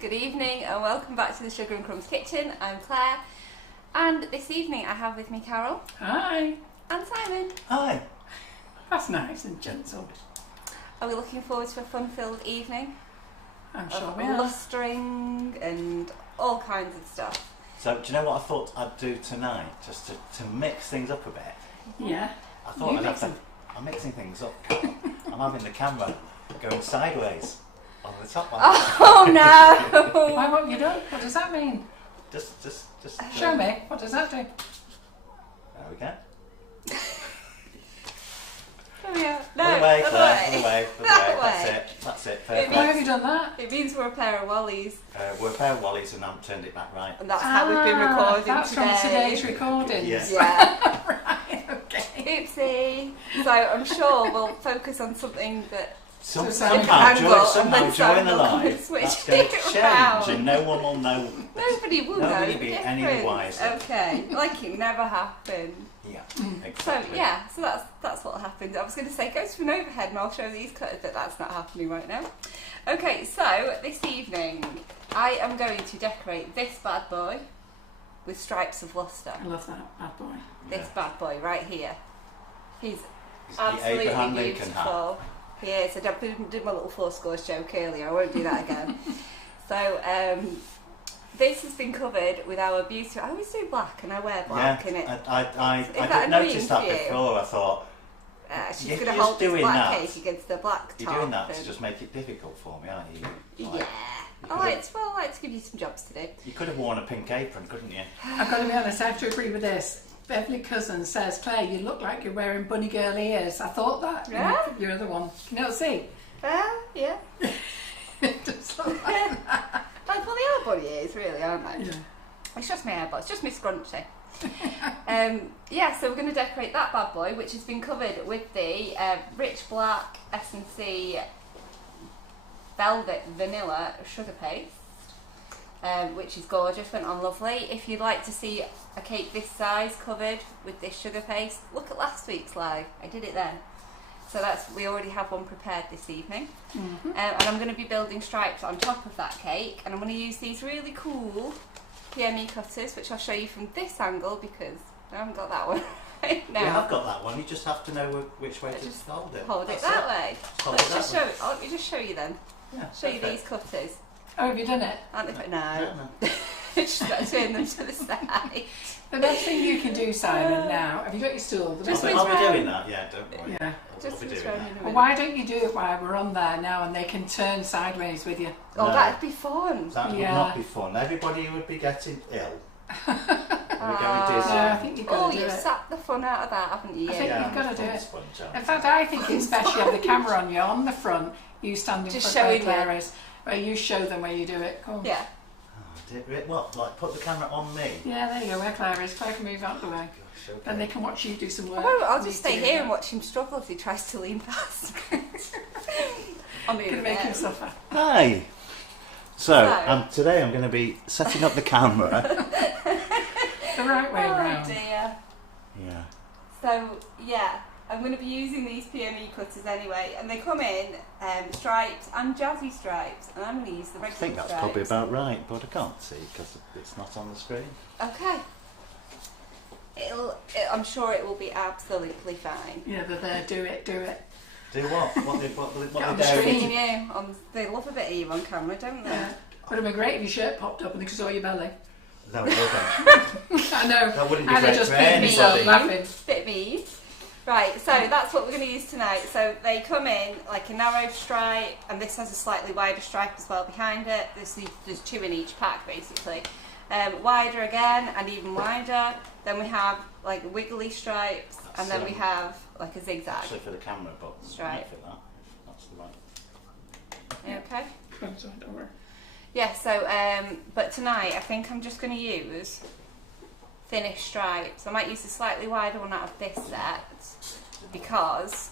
Good evening and welcome back to the Sugar and Crumbs kitchen. I'm Claire, and this evening I have with me Carol. Hi. And Simon. Hi. That's nice and gentle. Are we looking forward to a fun-filled evening? I'm sure Of we are. lustering and all kinds of stuff. So, do you know what I thought I'd do tonight, just to mix things up a bit? Yeah. I thought I'm mixing things up. I'm having the camera going sideways on the top one. Oh no! Why won't you do it? What does that mean? Just Show me. What does that do? There we go. There we are. No, Put away, other Claire. way. Put away. Put That away. way. That's it. It Perfect. Why have you done that? It means we're a pair of wallies, We're a pair of wallies and I haven't turned it back right. and that's how we've been recording that's today. from today's recordings. Yes. Yeah. Right, okay. Oopsie. So I'm sure we'll focus on something that Simon Somehow, can during, angle, somehow and then during the Simon will live, switch that's going to it change around. and no one will know. Nobody will Nobody know be the any the difference. wiser. Okay, like it never happened. Yeah, So exactly. yeah, so that's what happened. I was going to say go to an overhead and I'll show these colours, but that's not happening right now. Okay, so this evening I am going to decorate this bad boy with stripes of lustre. I love that bad boy. This bad boy right here. He's the absolutely Abraham Lincoln hat. beautiful. He is. I did my little four scores joke earlier. I won't do that again. So this has been covered with our beautiful. I always do black and I wear black, and it. I Is that did notice that annoying for you? before. I thought She's You're going to just hold this doing black that. cake against the black top. you're doing that to and- just make it difficult for me, aren't you? Yeah. I like to give you some jobs to do. You could have worn a pink apron, couldn't you? I've got to be honest, I have to agree with this. Beverly Cousin says, Claire, you look like you're wearing bunny girl ears. I thought that. Yeah? You're the one. Can you not see? Yeah. It does look like that. Well, they are bunny ears, really, aren't they? Yeah. It's just my hair, but it's just my scrunchie. Yeah, so we're going to decorate that bad boy, which has been covered with the rich black S&C Velvet Vanilla Sugar Paste, which is gorgeous, went on lovely. If you'd like to see a cake this size covered with this sugar paste, look at last week's live. I did it then. So we already have one prepared this evening. Mm-hmm. And I'm going to be building stripes on top of that cake, and I'm going to use these really cool PME cutters, which I'll show you from this angle because I haven't got that one right now. We have got that one. You just have to know which way to Just hold it. Hold it That's that way. Hold Let's it just that show way. it. Let me just show you then. Yeah, Show you these perfect. cutters. Oh, have you done it? Aren't they? No. No. Just got to turn them to the side. The best thing you can do, Simon, now, have you got your stool? The Just best- I'll be round. doing that. Yeah, don't worry. Yeah. I'll Just be this doing round that. in a Well, minute. why don't you do it while we're on there now and they can turn sideways with you? Oh, No. that'd be fun. That would Yeah. not be fun. Everybody would be getting ill. We're going No, dizzy. I think you've got Oh, to do you've it. sapped the fun out of that, haven't you? I think Yeah. you've got to do fun it. sponge, aren't In you? fact, I think it's best you have the camera on you on the front, you stand in Just front where showing Claire is, where you show them where you do it. Cool. Yeah. Oh What? Like put the camera on me? Yeah, there you go. Where Claire is. Claire can move out the way. Gosh, okay. Then they can watch you do some work. Oh, I'll Me just stay doing here that. and watch him struggle if he tries to lean past me. I'm Gonna make him suffer. Hi. So today I'm going to be setting up the camera. The right way Oh round. dear. Yeah. So yeah, I'm going to be using these PME cutters anyway, and they come in stripes and jazzy stripes, and I'm going to use the I regular think that's stripes. probably about right, but I can't see because it's not on the screen. Okay. I'm sure it will be absolutely fine. Yeah, they're there. Do it. Do what? What Get on they the do? screen. Seeing you they love a bit of you on camera, don't they? Yeah. Would have been great if your shirt popped up and they could saw your belly. No, it wouldn't. I know. That wouldn't be And I great just for peed myself anybody. laughing. Bit mean. Right, so that's what we're going to use tonight. So they come in like a narrow stripe, and this has a slightly wider stripe as well behind it. There's 2 in each pack basically. Wider again and even wider. Then we have like wiggly stripes, and then we have like a zigzag. Actually, for the camera, but Stripe. fit that. That's the right. Okay. I'm sorry, don't worry. Yeah, so, but tonight I think I'm just going to use thinnish stripes. I might use a slightly wider one out of this set because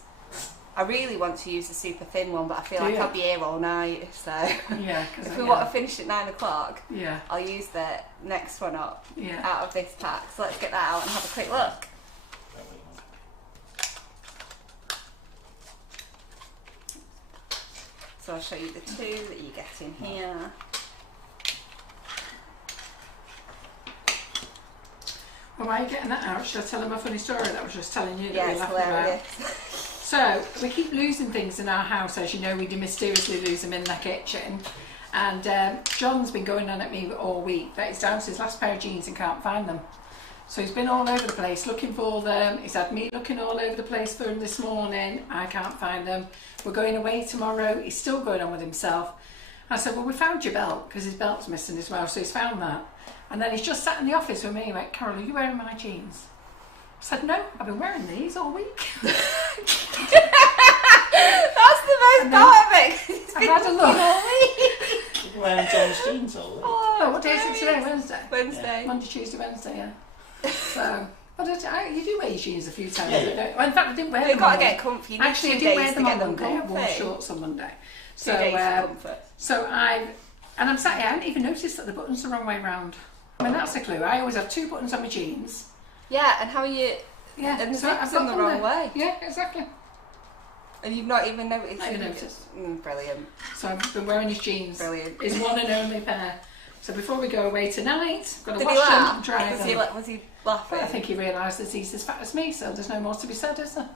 I really want to use a super thin one, but I feel like I'll be here all night, so Yeah. if we want to finish at 9 o'clock, Yeah. I'll use the next one up Yeah. out of this pack. So let's get that out and have a quick look. So I'll show you the 2 that you get in here. Well, why are you getting that out? Should I tell them a funny story that I was just telling you that Yeah, we it's laughed about? hilarious. So, we keep losing things in our house, as you know, we do mysteriously lose them in the kitchen. And John's been going on at me all week that he's down to his last pair of jeans and can't find them. So he's been all over the place looking for them. He's had me looking all over the place for him this morning. I can't find them. We're going away tomorrow. He's still going on with himself. I said, well, we found your belt, because his belt's missing as well, so he's found that. And then he's just sat in the office with me and went, Carol, are you wearing my jeans? I said, no, I've been wearing these all week. That's the most part of it. 'Cause it's I've been had a look. all week. You're wearing John's jeans all week. Oh, what day is it today? Wednesday? Wednesday. Monday, Tuesday, Wednesday, yeah. So, but you do wear your jeans a few times. Yeah, you yeah. don't? Well, in fact, I didn't wear You've them got to on get comfy. You need Actually, I 2 did wear days them to on get them Monday. I wore comfy. shorts on Monday. 2 days for comfort. So I'm sat here, I hadn't even noticed that the button's the wrong way round. I mean, that's a clue. I always have 2 buttons on my jeans. Yeah, and how are you? Yeah, And the so zip's I've in got the them wrong there. way. Yeah, exactly. And you've not even noticed. Not even it? noticed. Brilliant. So I've been wearing his jeans. Brilliant. His one and only pair. So before we go away tonight, I'm going to Did he wash them laugh? and dry Was them. he, was he laughing? But I think he realised that he's as fat as me, so there's no more to be said, is there?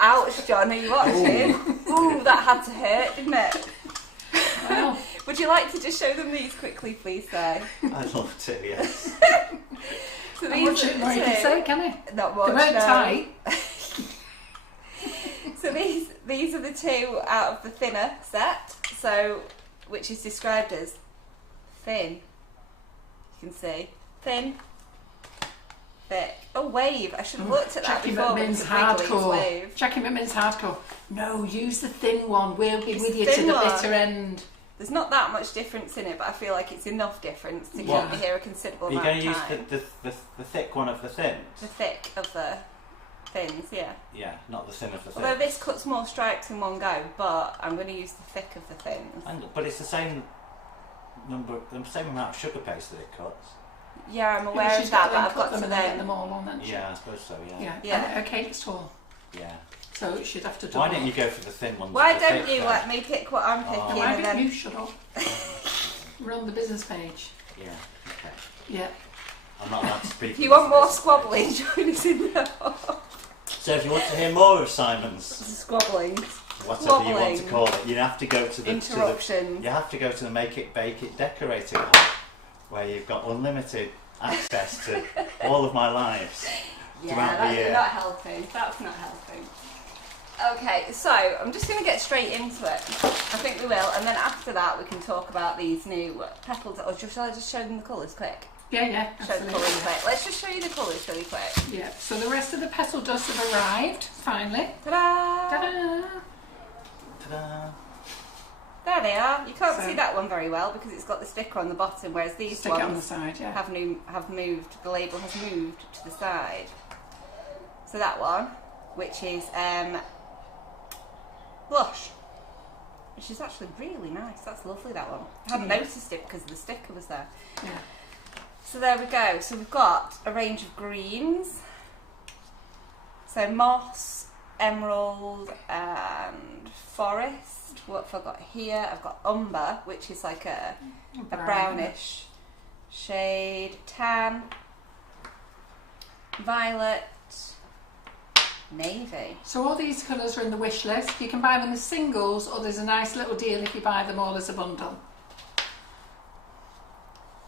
Ouch, John, are you watching? Ooh, that had to hurt, didn't it? Well, Would you like to just show them these quickly, please, say? I'd love to, yes. So how much are more you can say, can he? Not much. They weren't no. tight. So these are the 2 out of the thinner set, so which is described as thin. You can see thin, thick. Oh, wave! I should have looked at that Jackie before. McMinn's because Wrigley's hardcore. wave. Jackie McMinn's hardcore. No, use the thin one. We'll be It's with you the to thin the one. bitter end. There's not that much difference in it, but I feel like it's enough difference to keep Yeah. me here a considerable Are you amount going to of use time. the thick one of the thins? The thick of the thins, yeah. Yeah, not the thin of the Although thins. this cuts more stripes in one go, but I'm going to use the thick of the thins. But it's the same the same amount of sugar paste that it cuts. Yeah, I'm Yeah, aware she's of that, got but them, I've cut got them to and then get then. them all on, hasn't she? Yeah, I suppose so, yeah. Yeah. Yeah. And her cake's tall, Yeah. so she'd have to do Why that. don't you go for the thin ones? Why with the don't thick you then? let me pick what I'm Oh. picking Why and don't then you shut up? We're on the business page. Yeah, okay. Yeah. I'm not allowed to speak. if you on want more this. squabbling, join us in there. So if you want to hear more of Simon's, Squabbling. whatever you want to Squabbling. call it, you have to go to the Interruptions. you have to go to the Make It Bake It Decorate It hub, where you've got unlimited access to all of my lives Yeah, throughout the that's year. not helping. That's not helping. Okay, so I'm just going to get straight into it. I think we will, and then after that we can talk about these new petals. Or shall I just show them the colours quick? Yeah, yeah. Show the Absolutely. colours quick. Let's just show you the colours really quick. Yeah. So the rest of the petal dust have arrived finally. Ta-da! Ta-da! Ta-da! There they are. You can't see that one very well because it's got the sticker on the bottom, whereas these stick ones it on the side, yeah. have moved. The label has moved to the side. So that one, which is Blush, which is actually really nice. That's lovely, that one. I hadn't noticed it because the sticker was there. Yeah. So there we go. So we've got a range of greens. So moss, emerald and forest. What have I got here? I've got umber, which is like a brownish shade, tan, violet, navy. So all these colours are in the wish list. You can buy them as singles, or there's a nice little deal if you buy them all as a bundle.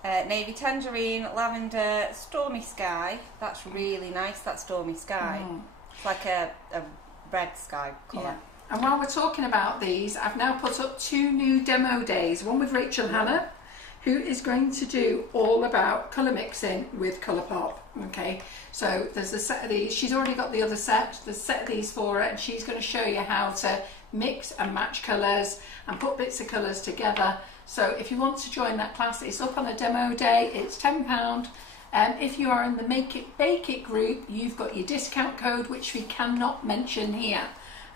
Navy tangerine, lavender, stormy sky. That's really nice, that stormy sky. It's like a red sky colour. Yeah. And while we're talking about these, I've now put up 2 new demo days. One with Rachel Hannah, who is going to do all about colour mixing with Colourpop. Okay, so there's a set of these. She's already got the other set. There's a set of these for her, and she's going to show you how to mix and match colours and put bits of colours together. So if you want to join that class, it's up on a demo day. It's £10. If you are in the Make It Bake It group, you've got your discount code, which we cannot mention here.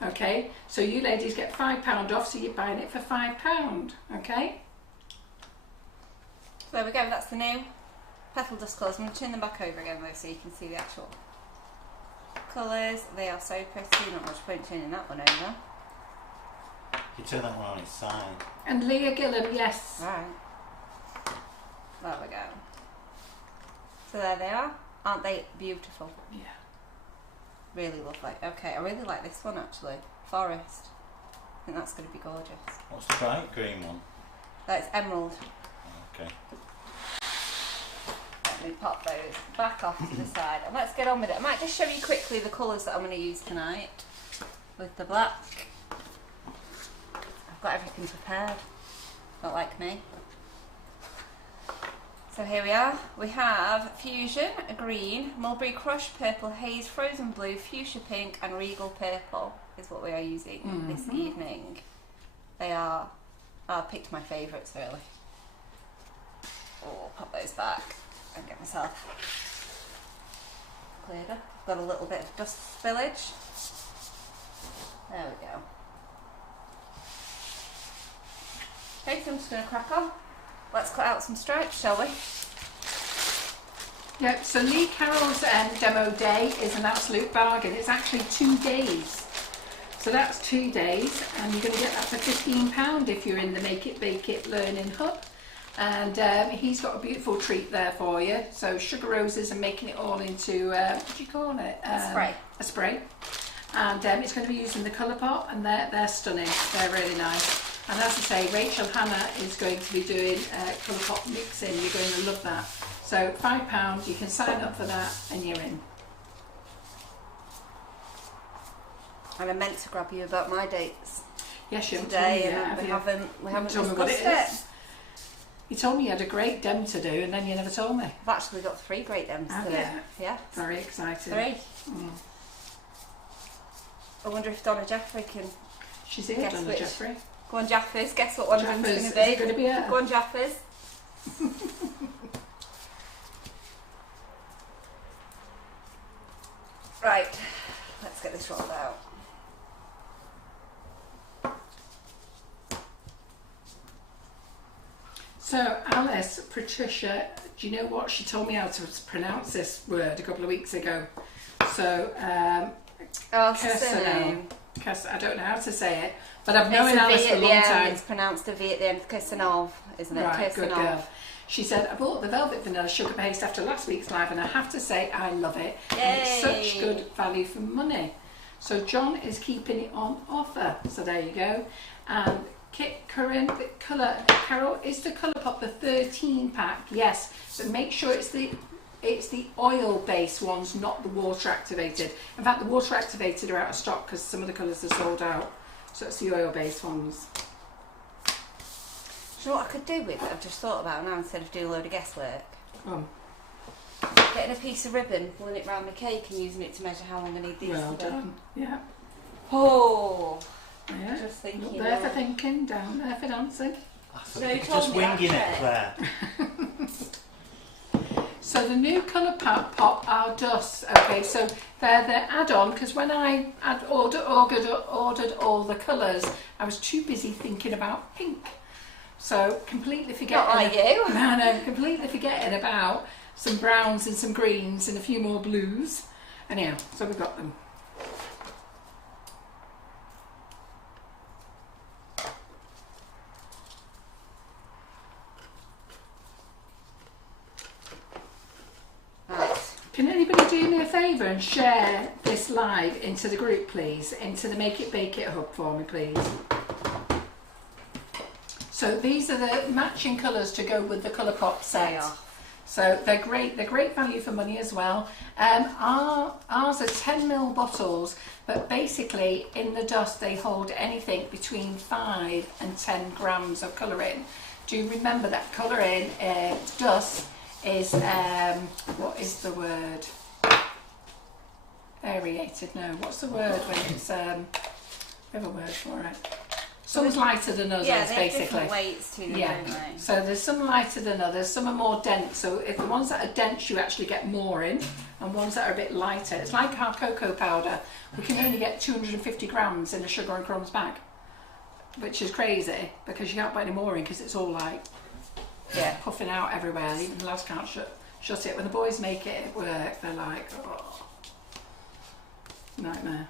Okay, so you ladies get £5 off, so you're buying it for £5. Okay. So there we go. That's the new Wonderdust Colours. I'm going to turn them back over again though, so you can see the actual colours. They are so pretty. Not much point turning that one over. You turn that one on its side. And Leah Gillam, yes. Right. There we go. So there they are. Aren't they beautiful? Yeah. Really lovely. Okay, I really like this one actually. Forest. I think that's going to be gorgeous. What's the bright green one? That's emerald. Okay. Let me pop those back off to the side and let's get on with it. I might just show you quickly the colours that I'm going to use tonight with the black. I've got everything prepared. Not like me. So here we are. We have Fusion, a green, Mulberry Crush, Purple Haze, Frozen Blue, Fuchsia Pink and Regal Purple is what we are using this evening. They are, I picked my favourites really. Oh, pop those back and get myself cleared up. Got a little bit of dust spillage. There we go. Okay, so I'm just going to crack on. Let's cut out some stripes, shall we? Yep, so Lee Carroll's demo day is an absolute bargain. It's actually 2 days. So that's 2 days, and you're going to get that for £15 if you're in the Make It Bake It Learning Hub. And he's got a beautiful treat there for you. So sugar roses and making it all into, what do you call it? A spray. A spray. And it's going to be using the Colourpop, and they're stunning. They're really nice. And as I say, Rachel Hannah is going to be doing Colourpop mixing. You're going to love that. So £5, you can sign up for that and you're in. And I meant to grab you about my dates. Yes, you today, haven't and we haven't told me what it discussed is. You told me you had a great dem to do, and then you never told me. I've actually got 3 great dems to do. Yeah. Very exciting. 3. I wonder if Donna Jeffrey can. She's here, Donna which. Jeffrey. Go on, Jaffers. Guess what one of them's Jaffers, going to be? is it going to be her? Go on, Jaffers. Right, let's get this rolled out. So Alice, Patricia, do you know what? She told me how to pronounce this word a couple of weeks ago. So, surname. I don't know how to say it, but I've known Alice for a long time. It's pronounced a V at the end. Kirsanov, isn't it? Right, good girl. She said, I bought the Velvet Vanilla Sugar Paste after last week's live, and I have to say I love it. Yay. And it's such good value for money. So John is keeping it on offer. So there you go. And Kit Curran, the colour, Carol, is the Colourpop the 13 pack? Yes, but make sure it's the oil-based ones, not the water-activated. In fact, the water-activated are out of stock because some of the colours are sold out. So it's the oil-based ones. Do you know what I could do with it? I've just thought about now instead of doing a load of guesswork. Getting a piece of ribbon, pulling it round the cake and using it to measure how long I need these well to be. done. Yeah. Oh, Yeah. Just thinking. Up there for thinking, down there for dancing. So you Just told me winging that, it, Claire. So the new colour pop are dusts. Okay, so they're the add-on, because when I had ordered all the colours, I was too busy thinking about pink. So completely forgetting. Not like you. No, completely forgetting about some browns and some greens and a few more blues. Anyhow, so we've got them. Can anybody do me a favour and share this live into the group, please? Into the Make It Bake It hub for me, please. So these are the matching colours to go with the colour pop set. They are. So they're great. They're great value for money as well. Ours are 10ml bottles, but basically in the dust they hold anything between 5 and 10 grams of colouring. Do you remember that colouring dust is what is the word? Aerated? No. What's the word when it's we have a word for it. Some's lighter than others, yeah, basically. Different weights to them, don't they? So there's some lighter than others, some are more dense. So if the ones that are dense, you actually get more in, and ones that are a bit lighter. It's like our cocoa powder. We can only get 250 grams in a Sugar and Crumbs bag, which is crazy because you can't put any more in because it's all like puffing out everywhere. Even the lads can't shut it. When the boys make it at work, they're like, oh, nightmare.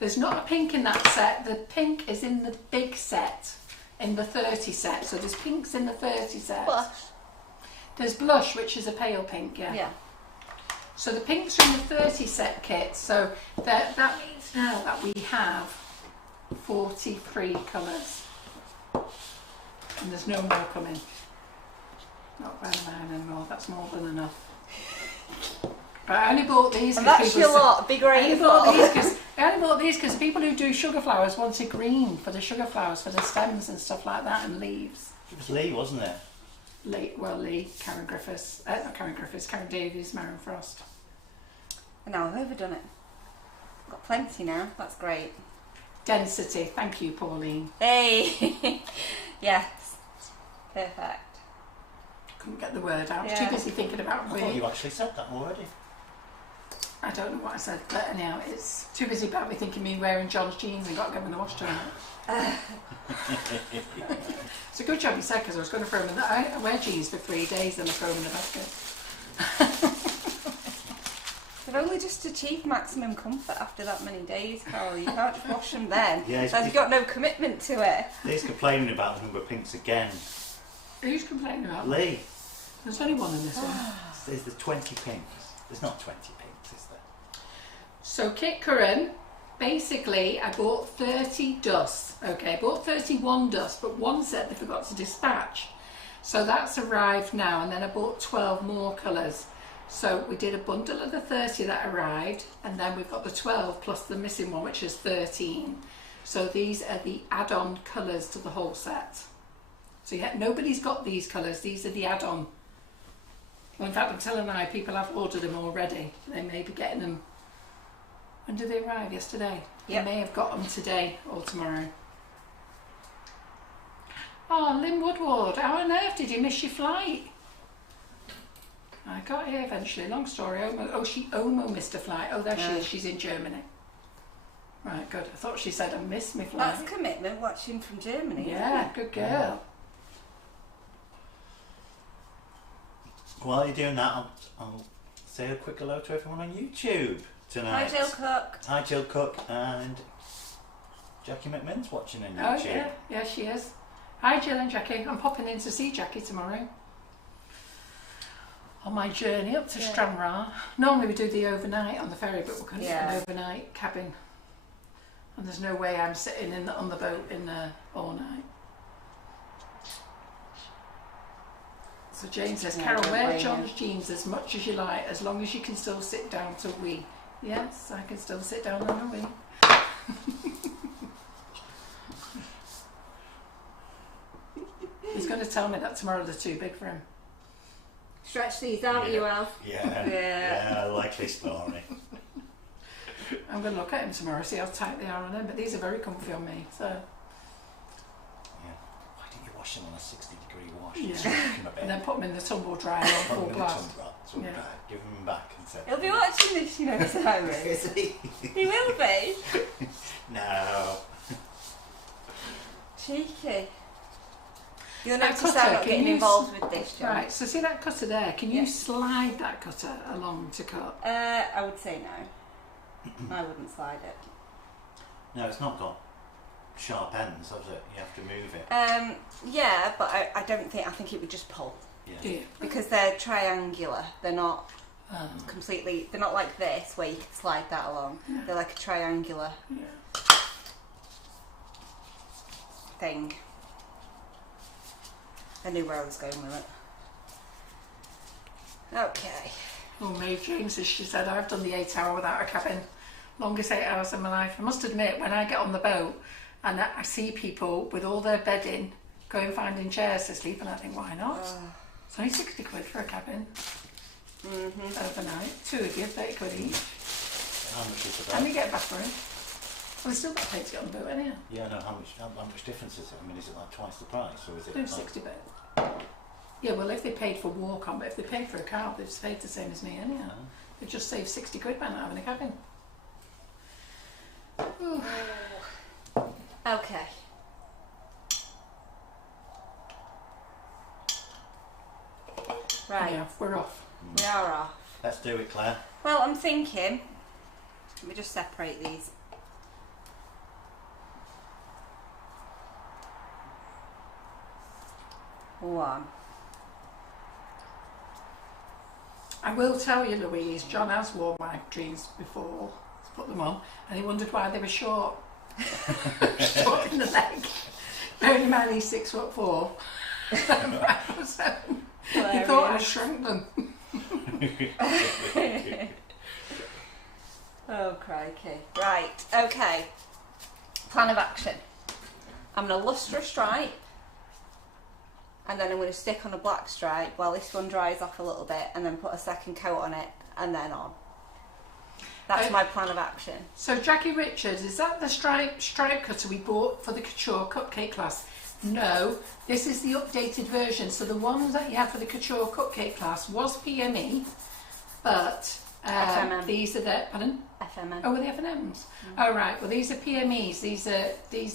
There's not a pink in that set. The pink is in the big set, in the 30 set. So there's pinks in the 30 set. Blush. There's blush, which is a pale pink, yeah. So the pinks are in the 30 set kit. So that means now that we have 43 colours. And there's no more coming. Not very mine anymore. That's more than enough. But I only bought these And because that's people your lot, big I only rainfall. bought these because people who do sugar flowers wanted green for the sugar flowers, for the stems and stuff like that, and leaves. It was Lee, wasn't it? Lee, Karen Griffiths, not Karen Griffiths, Karen Davies, Marion Frost. No, I've overdone it. Got plenty now, that's great. Density, thank you, Pauline. Hey! Yes, perfect. Couldn't get the word out, I was Yeah. too busy thinking about I me. thought you actually said that already. I don't know what I said, but anyhow, it's too busy about me thinking me wearing John's jeans and got to go in the wash tonight. It's a good job you said, because I was going to throw them in the... I wear jeans for 3 days, then I throw them in the basket. They've only just achieved maximum comfort after that many days, Carol. You can't just wash them then. Yeah, so you've got no commitment to it. Lee's complaining about the number of pinks again. Who's complaining about that? Lee, There's only one in this one. there's the 20 pinks. There's not 20 pinks, is there? So Kit Curran, basically I bought 30 dusts. Okay, I bought 31 dusts, but one set they forgot to dispatch. So that's arrived now, and then I bought 12 more colours. So we did a bundle of the 30 that arrived, and then we've got the 12 plus the missing one, which is 13. So these are the add-on colours to the whole set. So yeah, nobody's got these colours, these are the add-on. Well, in fact, I'm telling you, people have ordered them already. They may be getting them. When did they arrive? Yesterday? Yep. They may have got them today or tomorrow. Oh, Lynn Woodward, how on earth did you miss your flight? I got here eventually, long story. She almost missed a flight. Oh, there she is, she's in Germany. Right, good. I thought she said I missed my flight. That's commitment, watching from Germany. Yeah, good girl. While you're doing that, I'll say a quick hello to everyone on YouTube tonight. Hi, Jill Cook. Hi, Jill Cook, and Jackie McMinn's watching on Oh, YouTube. yeah, she is. Hi, Jill and Jackie. I'm popping in to see Jackie tomorrow. On my journey up to Stranraer. Normally we do the overnight on the ferry, but we couldn't get an overnight cabin. And there's no way I'm sitting on the boat in there all night. So Jane says, Carol, wear John's jeans as much as you like, as long as you can still sit down to wee. Yes, I can still sit down on a wee. He's going to tell me that tomorrow they're too big for him. Stretch these out, you have. Yeah, likely story. I'm going to look at them tomorrow, see how tight they are on them, but these are very comfy on me, so. Yeah. Why didn't you wash them on a 60-degree wash? Yeah. Soak 'em a bit. And then put them in the tumble dryer on Put full 'em in the blast. tumble Yeah. dryer, give them back and say. He'll be watching this, you know, Simon. Is he? He will be. No. Cheeky. You'll That notice cutter, I'm not can getting you involved with this, John. Right, so see that cutter there, can you Yeah. slide that cutter along to cut? I would say no. I wouldn't slide it. No, it's not got sharp ends, has it? You have to move it. Yeah, but I don't think, I think it would just pull. Do Yeah. you? Because they're triangular. They're not Um, completely, they're not like this where you can slide that along. Yeah. They're like a triangular yeah. thing. I knew where I was going with it. Okay. Oh, Maeve James, as she said, I've done the 8 hour without a cabin. Longest 8 hours of my life. I must admit, when I get on the boat and I see people with all their bedding going finding chairs to sleep, and I think, why not? It's only 60 quid for a cabin. Overnight. 2 of you, 30 quid each. How much is the And bed? you get a bathroom. Well, they still got paid to get on the boat anyhow. Yeah, no, how much difference is it? I mean, is it like twice the price, or is it No, like 60 quid. Yeah, well, if they paid for walk on, but if they paid for a car, they've paid the same as me anyhow. They've just saved 60 quid by not having a cabin. Ooh. Okay. Right. Yeah, we're off. We are off. Let's do it, Claire. Well, I'm thinking, let me just separate these. One. I will tell you, Louise, John has worn my jeans before, to put them on, and he wondered why they were short. Short in the leg. Bearing in mind he's 6'4". So he thought I shrank them. Oh, crikey. Right, okay. Plan of action. I'm going to lustre a stripe, and then I'm going to stick on a black stripe while this one dries off a little bit, and then put a second coat on it, and then on. That's my plan of action. So Jackie Richards, is that the stripe cutter we bought for the couture cupcake class? No, this is the updated version. So the ones that you had for the couture cupcake class was PME, but FMM. these are the, pardon? FMM. Oh, were they F&Ms? Oh, right. Well, these are PMEs. These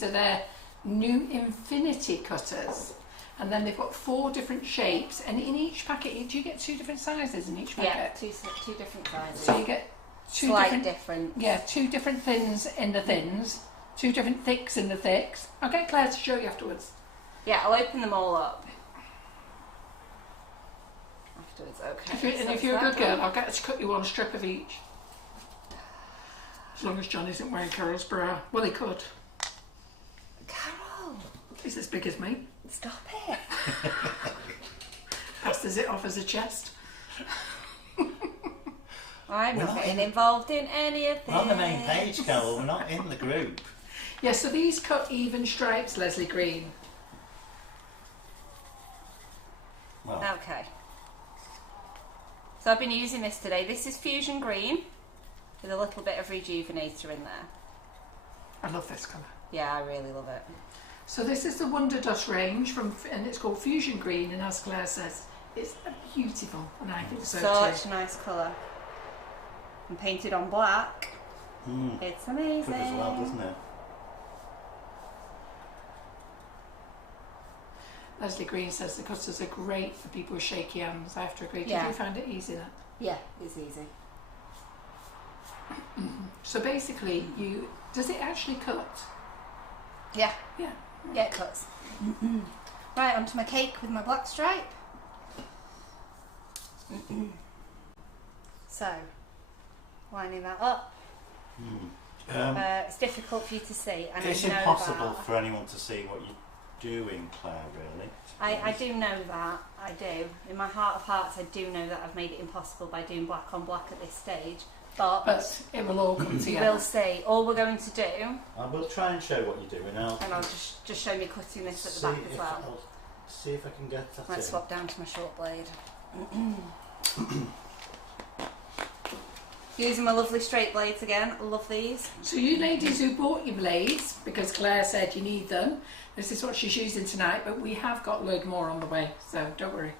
are their new infinity cutters. And then they've got 4 different shapes. And in each packet, do you get 2 different sizes in each packet? Yeah, two different sizes. So you get 2 Slight different... difference. Yeah, 2 different thins in the thins. 2 different thicks in the thicks. I'll get Claire to show you afterwards. Yeah, I'll open them all up. Afterwards, okay. If you're a good girl, I'll get her to cut you 1 strip of each. As long as John isn't wearing Carol's bra. Well, he could. Carol, He's as big as me. stop it. Passes it off as a chest. I'm We're not not getting in- involved in any of this. We're on the main page, Carol. We're not in the group. Yeah, so these cut even stripes, Leslie Green. Well, Okay. So I've been using this today. This is Fusion Green with a little bit of Rejuvenator in there. I love this colour. Yeah, I really love it. So this is the Wonderdust range and it's called Fusion Green, and as Claire says, it's beautiful, and I think so Such too. a nice colour. And painted on black. mm, It's amazing. good as well, doesn't it? Leslie Green says the cutters are great for people with shaky hands. I have to agree. Did Yeah. you find it easy then? Yeah, it's easy. So basically, does it actually cut? Yeah, Yeah. yeah, it cuts. Right, onto my cake with my black stripe. So, lining that up. It's difficult for you to see. And It's I know impossible that. for anyone to see what you're doing, Claire, really. I do know that. I do. In my heart of hearts, I do know that I've made it impossible by doing black on black at this stage. But it will all come we'll together. see. All we're going to do, I will try and show what you're doing. and I'll just show me cutting this at the back as well. I'll see if I can get that Let's in. swap down to my short blade. Using my lovely straight blades again. I love these. So you ladies who bought your blades, because Claire said you need them, this is what she's using tonight, but we have got a load more on the way, so don't worry.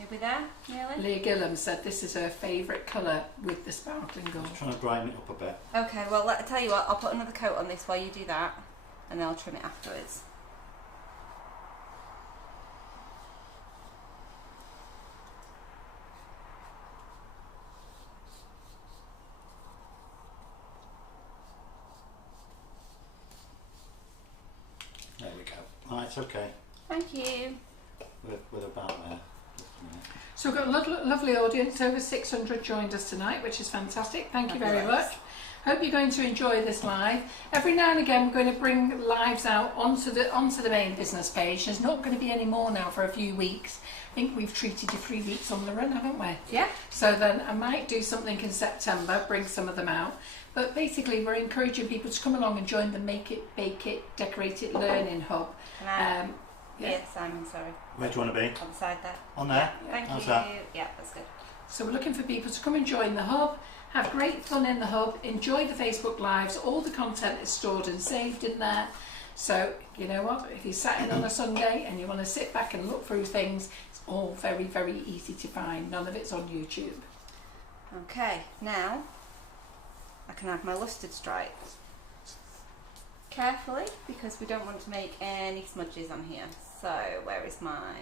Are we there, nearly? Leah Gillam said this is her favourite colour with the sparkling gold. Trying to brighten it up a bit. Okay, well, I tell you what, I'll put another coat on this while you do that, and then I'll trim it afterwards. There we go. Oh, it's okay. Thank you. We're about there. So we've got a lovely audience, over 600 joined us tonight, which is fantastic. Thank you very much. Hope you're going to enjoy this live. Every now and again we're going to bring lives out onto the main business page. There's not going to be any more now for a few weeks. I think we've treated you 3 weeks on the run, haven't we? Yeah. So then I might do something in September, bring some of them out. But basically we're encouraging people to come along and join the Make It, Bake It, Decorate It Learning Hub. Can I? Yeah, Simon, sorry. Where do you want to be? On the side there. On there? Yeah. Thank How's you. that? Yeah, that's good. So we're looking for people to come and join the hub, have great fun in the hub, enjoy the Facebook Lives. All the content is stored and saved in there. So you know what, if you sat in on a Sunday and you want to sit back and look through things, it's all very, very easy to find. None of it's on YouTube. Okay, now I can have my lustre stripes. Carefully, because we don't want to make any smudges on here. So where is my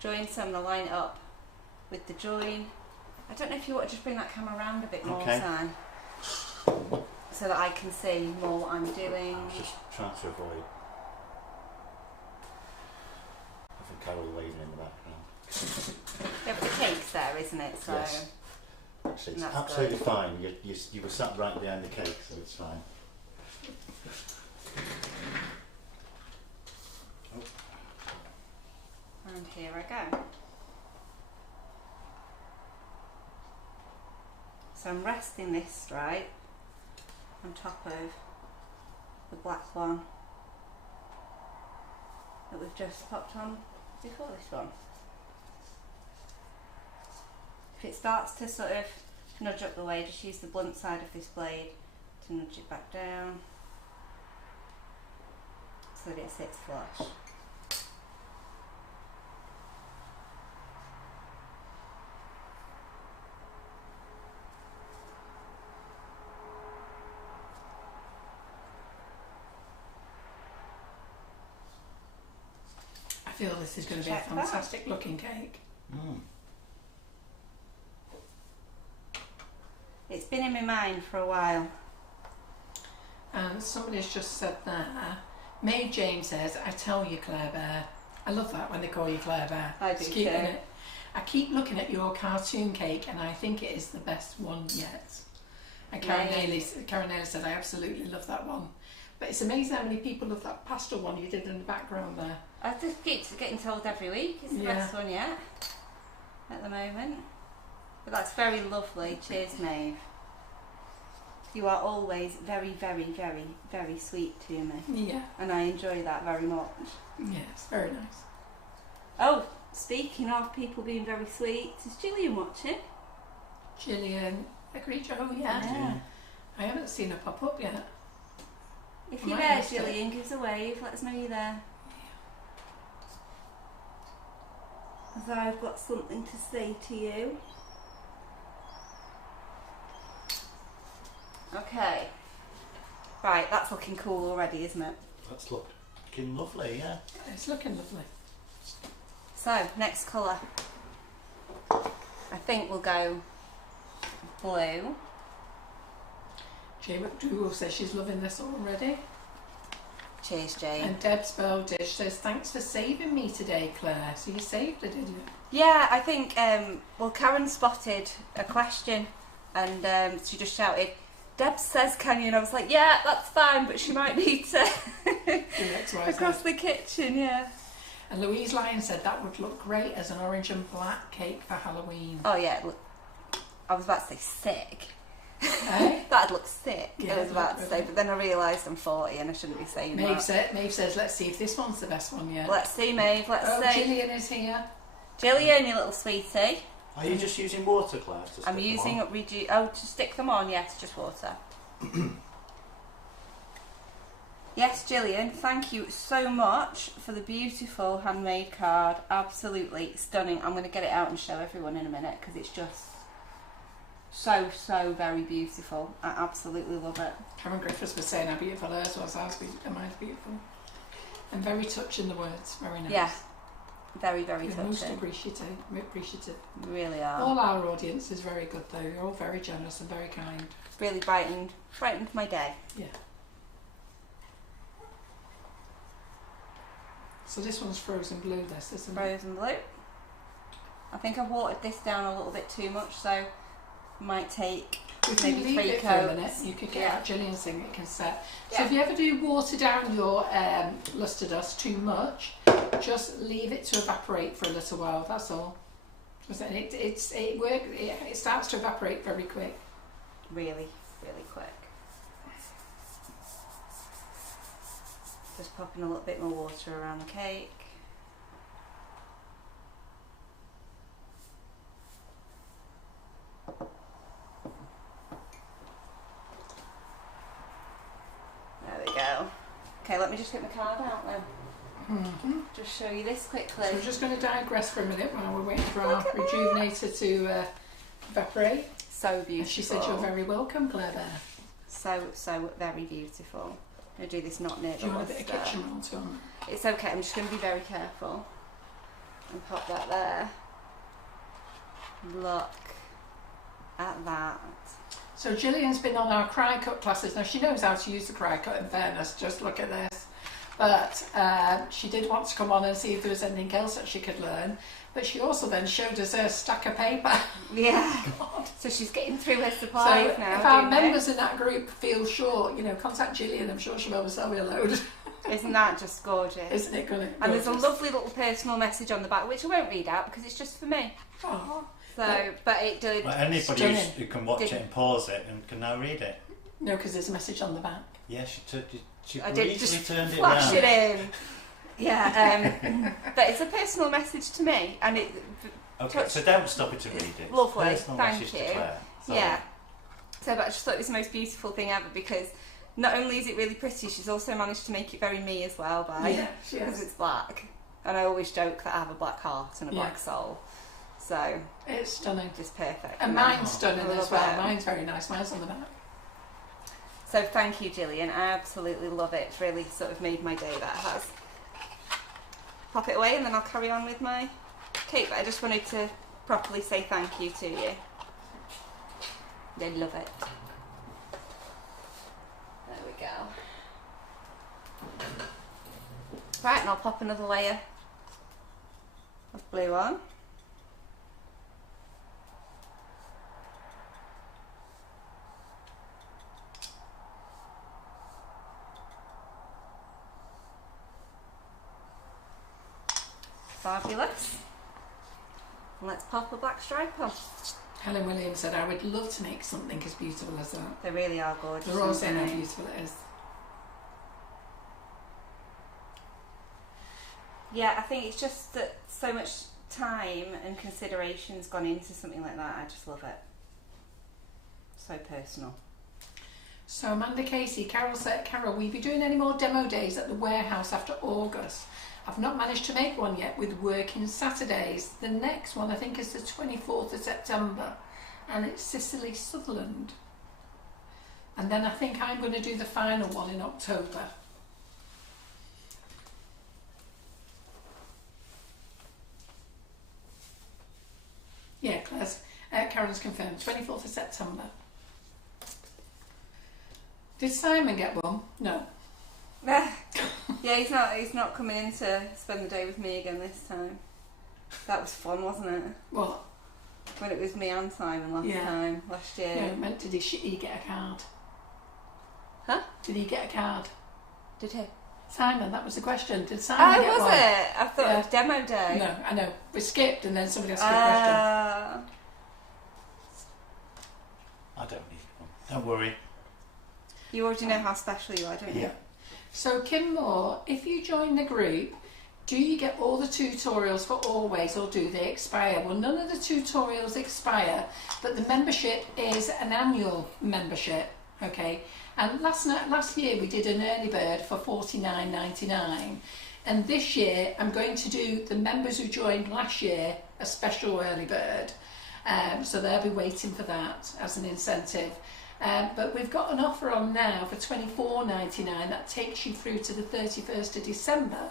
join? So I'm going to line it up with the join. I don't know if you want to just bring that camera around a bit more, Sam, so that I can see more what I'm doing. I'm just trying to avoid having Carol waving in the background. Yeah, but the cake's there, isn't it? So Yes. Actually, it's that's absolutely good. fine. You were sat right behind the cake, so it's fine. And here I go. So I'm resting this stripe on top of the black one that we've just popped on before this one. If it starts to sort of nudge up the way, just use the blunt side of this blade to nudge it back down so that it sits flush. I feel this is going to be a Check that. fantastic looking cake. It's been in my mind for a while. And somebody's just said there, May James says, I tell you Claire Bear. I love that when they call you Claire Bear. I do It's cute, too. isn't it? I keep looking at your cartoon cake and I think it is the best one yet. And Karen Ailey said, I absolutely love that one. But it's amazing how many people love that pastel one you did in the background there. I just keep getting told every week it's the best one yet at the moment. But that's very lovely. Cheers, Maeve. You are always very, very, very, very sweet to me. Yeah. And I enjoy that very much. Yes, very nice. Oh, speaking of people being very sweet, is Gillian watching? Gillian, agree, Joe? Yeah. I haven't seen her pop up yet. If I you're might there, miss it. Gillian, give us a wave. Let us know you're there. As I've got something to say to you. Okay. Right, that's looking cool already, isn't it? That's looking lovely, yeah. It's looking lovely. So, next colour. I think we'll go blue. Jay McDougall says she's loving this already. Cheers, Jane. And Deb Speldish says, thanks for saving me today, Claire. So you saved her, didn't you? Yeah, I think, well, Karen spotted a question and she just shouted, Deb says, can you? And I was like, yeah, that's fine, but she might need to across the kitchen, yeah. And Louise Lyon said that would look great as an orange and black cake for Halloween. Oh, yeah, look, I was about to say sick. Eh? That'd look sick, Yeah, I was about to say, but then I realised I'm 40 and I shouldn't be saying Maeve that. says, let's see if this one's the best one yet. Let's see, Maeve, let's see. Gillian is here. Gillian, you little sweetie. Are you just using water, Claire? To I'm using to stick them on. Yes, just water. Yes, Gillian, thank you so much for the beautiful handmade card. Absolutely stunning. I'm going to get it out and show everyone in a minute because it's just so very beautiful. I absolutely love it. Karen Griffiths was saying how beautiful hers was. Mine's beautiful. And very touching the words. Very nice. Yeah. Very touching. Most appreciative. Really are. All our audience is very good though. You're all very generous and very kind. Really brightened my day. Yeah. So this one's frozen blue, this, isn't it? Frozen blue. I think I've watered this down a little bit too much, so might take maybe 3 it coats. for a minute, you could get out Gillian's thing, it can set. So if you ever do water down your lustre dust too much, just leave it to evaporate for a little while, that's all. It starts to evaporate very quick. Really quick. Just popping a little bit more water around the cake. There we go. Okay, let me just get my card out then. Just show you this quickly. So we're just going to digress for a minute while we're waiting for our rejuvenator to evaporate. So beautiful. And she said you're very welcome, Claire Bear. So very beautiful. I'm going to do this not near the Do you want a bit lustre. of kitchen roll too? It's okay, I'm just going to be very careful. And pop that there. Look at that. So Gillian's been on our cry cut classes. Now she knows how to use the cry cut, in fairness, just look at this. But she did want to come on and see if there was anything else that she could learn. But she also then showed us a stack of paper. Yeah. God. So she's getting through her supplies So now. if our members in that group feel short, contact Gillian. I'm sure she'll be able to sell me a load. Isn't that just gorgeous? Isn't it good? And there's a lovely little personal message on the back, which I won't read out because it's just for me. Oh. So, but it did. Well, anybody Stunning. who can watch it and pause it and can now read it. No, because there's a message on the back. Yeah, she I did briefly just turned it flash round. it in. Yeah, but it's a personal message to me, and it. Okay, so don't stop it to read it. Lovely, Personal thank message you. to Claire. Sorry. Yeah. So, but I just thought it was the most beautiful thing ever because not only is it really pretty, she's also managed to make it very me as well Yeah, she because has. it's black, and I always joke that I have a black heart and a black soul. So It's stunning. just perfect. And mine's stunning I as love well. it. Mine's very nice. Mine's on the back. So thank you, Gillian. I absolutely love it. It's really sort of made my day, that has. Pop it away and then I'll carry on with my cake. But I just wanted to properly say thank you to you. They love it. There we go. Right, and I'll pop another layer of blue on. Fabulous. And let's pop a black stripe on. Helen Williams said, I would love to make something as beautiful as that. They really are gorgeous. They're all saying how aren't they? beautiful it is. Yeah, I think it's just that so much time and consideration's gone into something like that. I just love it. So personal. So Amanda Casey, Carol said, Carol, will you be doing any more demo days at the warehouse after August? I've not managed to make one yet with working Saturdays. The next one I think is the 24th of September and it's Cicely Sutherland. And then I think I'm going to do the final one in October. Yeah, Karen's confirmed, 24th of September. Did Simon get one? No. Yeah, he's not coming in to spend the day with me again this time. That was fun, wasn't it? What? When it was me and Simon last year. Yeah, did he get a card? Huh? Did he get a card? Did he? Simon, that was the question. Did Simon get was one? it? I thought it was demo day. No, I know. We skipped and then somebody asked a question. I don't need one. Don't worry. You already know how special you are, don't you? Yeah. So Kim Moore, if you join the group, Do you get all the tutorials for always, or do they expire? Well, none of the tutorials expire, but the membership is an annual membership, okay? And last year we did an early bird for $49.99, and this year I'm going to do the members who joined last year a special early bird, so they'll be waiting for that as an incentive. But we've got an offer on now for $24.99 that takes you through to the 31st of December.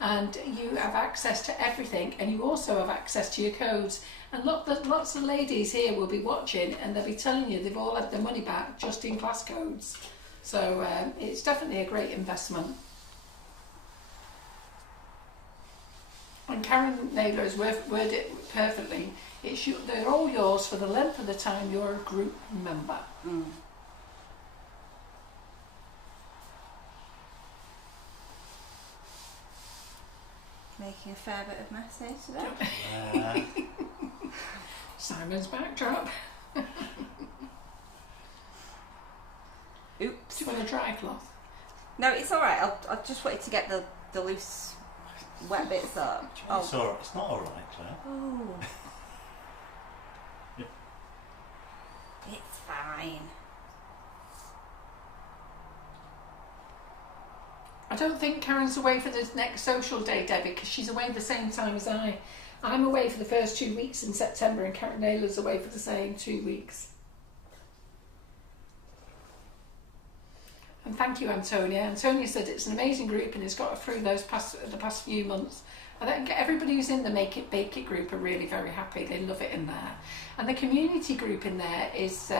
And you have access to everything, and you also have access to your codes. And look, lots of ladies here will be watching, and they'll be telling you they've all had their money back just in class codes. So it's definitely a great investment. And Karen Naylor has worded it perfectly. They're all yours for the length of the time you're a group member. Mm. Making a fair bit of mess here today. Simon's backdrop. Oops. Do you want a dry cloth? No, it's alright. I just wanted to get the loose, wet bits up. It's alright. It's not alright, Claire. Oh. It's fine. I don't think Karen's away for the next social day, Debbie, because she's away the same time as I. I'm away for the first 2 weeks in September, and Karen Naylor's away for the same 2 weeks. And thank you, Antonia. Antonia said it's an amazing group and it's got her through the past few months. I think everybody who's in the Make It Bake It group are really very happy. They love it in there. And the community group in there is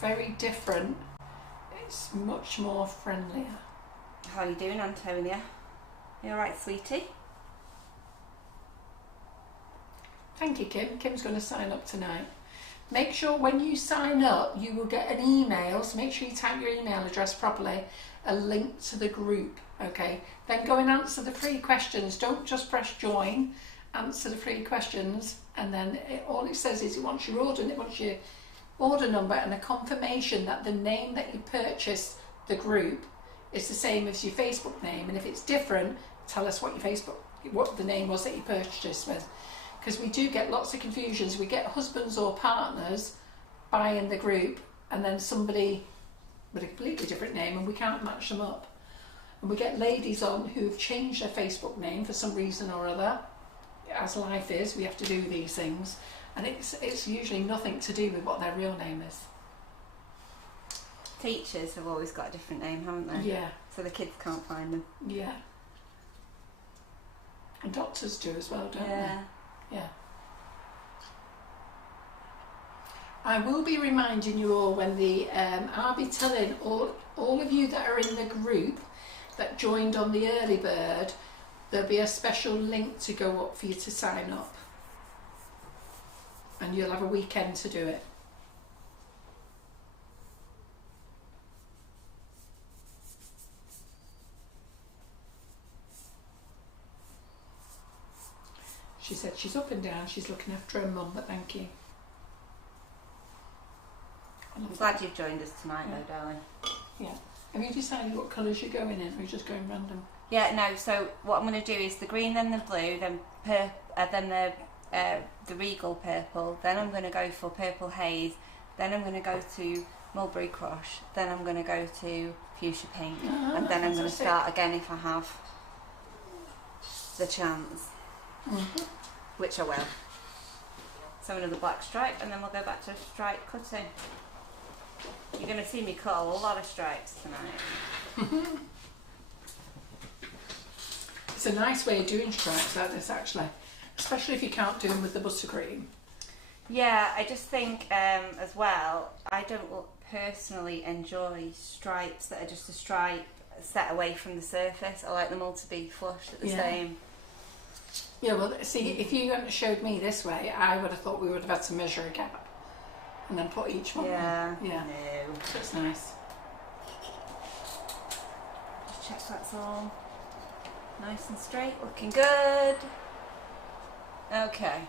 very different. It's much more friendlier. How are you doing, Antonia? You alright, sweetie? Thank you, Kim. Kim's going to sign up tonight. Make sure when you sign up, you will get an email, so make sure you type your email address properly, a link to the group, okay? Then go and answer the 3 questions. Don't just press join, answer the 3 questions, and then all it says is it wants your order number and a confirmation that the name that you purchased the group is the same as your Facebook name, and if it's different, tell us what the name was that you purchased with. Because we do get lots of confusions. We get husbands or partners buying the group and then somebody with a completely different name, and we can't match them up. And we get ladies on who've changed their Facebook name for some reason or other. As life is, we have to do these things, and it's usually nothing to do with what their real name is. Teachers have always got a different name, haven't they? Yeah. So the kids can't find them. Yeah. And doctors do as well, don't Yeah. they? Yeah. I will be reminding you all when I'll be telling all of you that are in the group that joined on the early bird, there'll be a special link to go up for you to sign up. And you'll have a weekend to do it. She said she's up and down, she's looking after her mum, but thank you. I'm glad you've joined us tonight, though, darling. Yeah. Have you decided what colours you're going in, or are you just going random? Yeah, no, so what I'm going to do is the green, then the blue, then the regal purple, then I'm going to go for purple haze, then I'm going to go to mulberry crush, then I'm going to go to fuchsia pink, and then I'm going to start again if I have the chance. Mm-hmm. Which I will. So another black stripe, and then we'll go back to stripe cutting. You're going to see me cut a lot of stripes tonight. It's a nice way of doing stripes like this, actually, especially if you can't do them with the buttercream. Yeah, I just think as well, I don't personally enjoy stripes that are just a stripe set away from the surface. I like them all to be flush at the same. Yeah, well, see, if you hadn't showed me this way, I would have thought we would have had to measure a gap and then put each one in. Yeah. No. That's nice. Just check that's all nice and straight, looking good. Okay.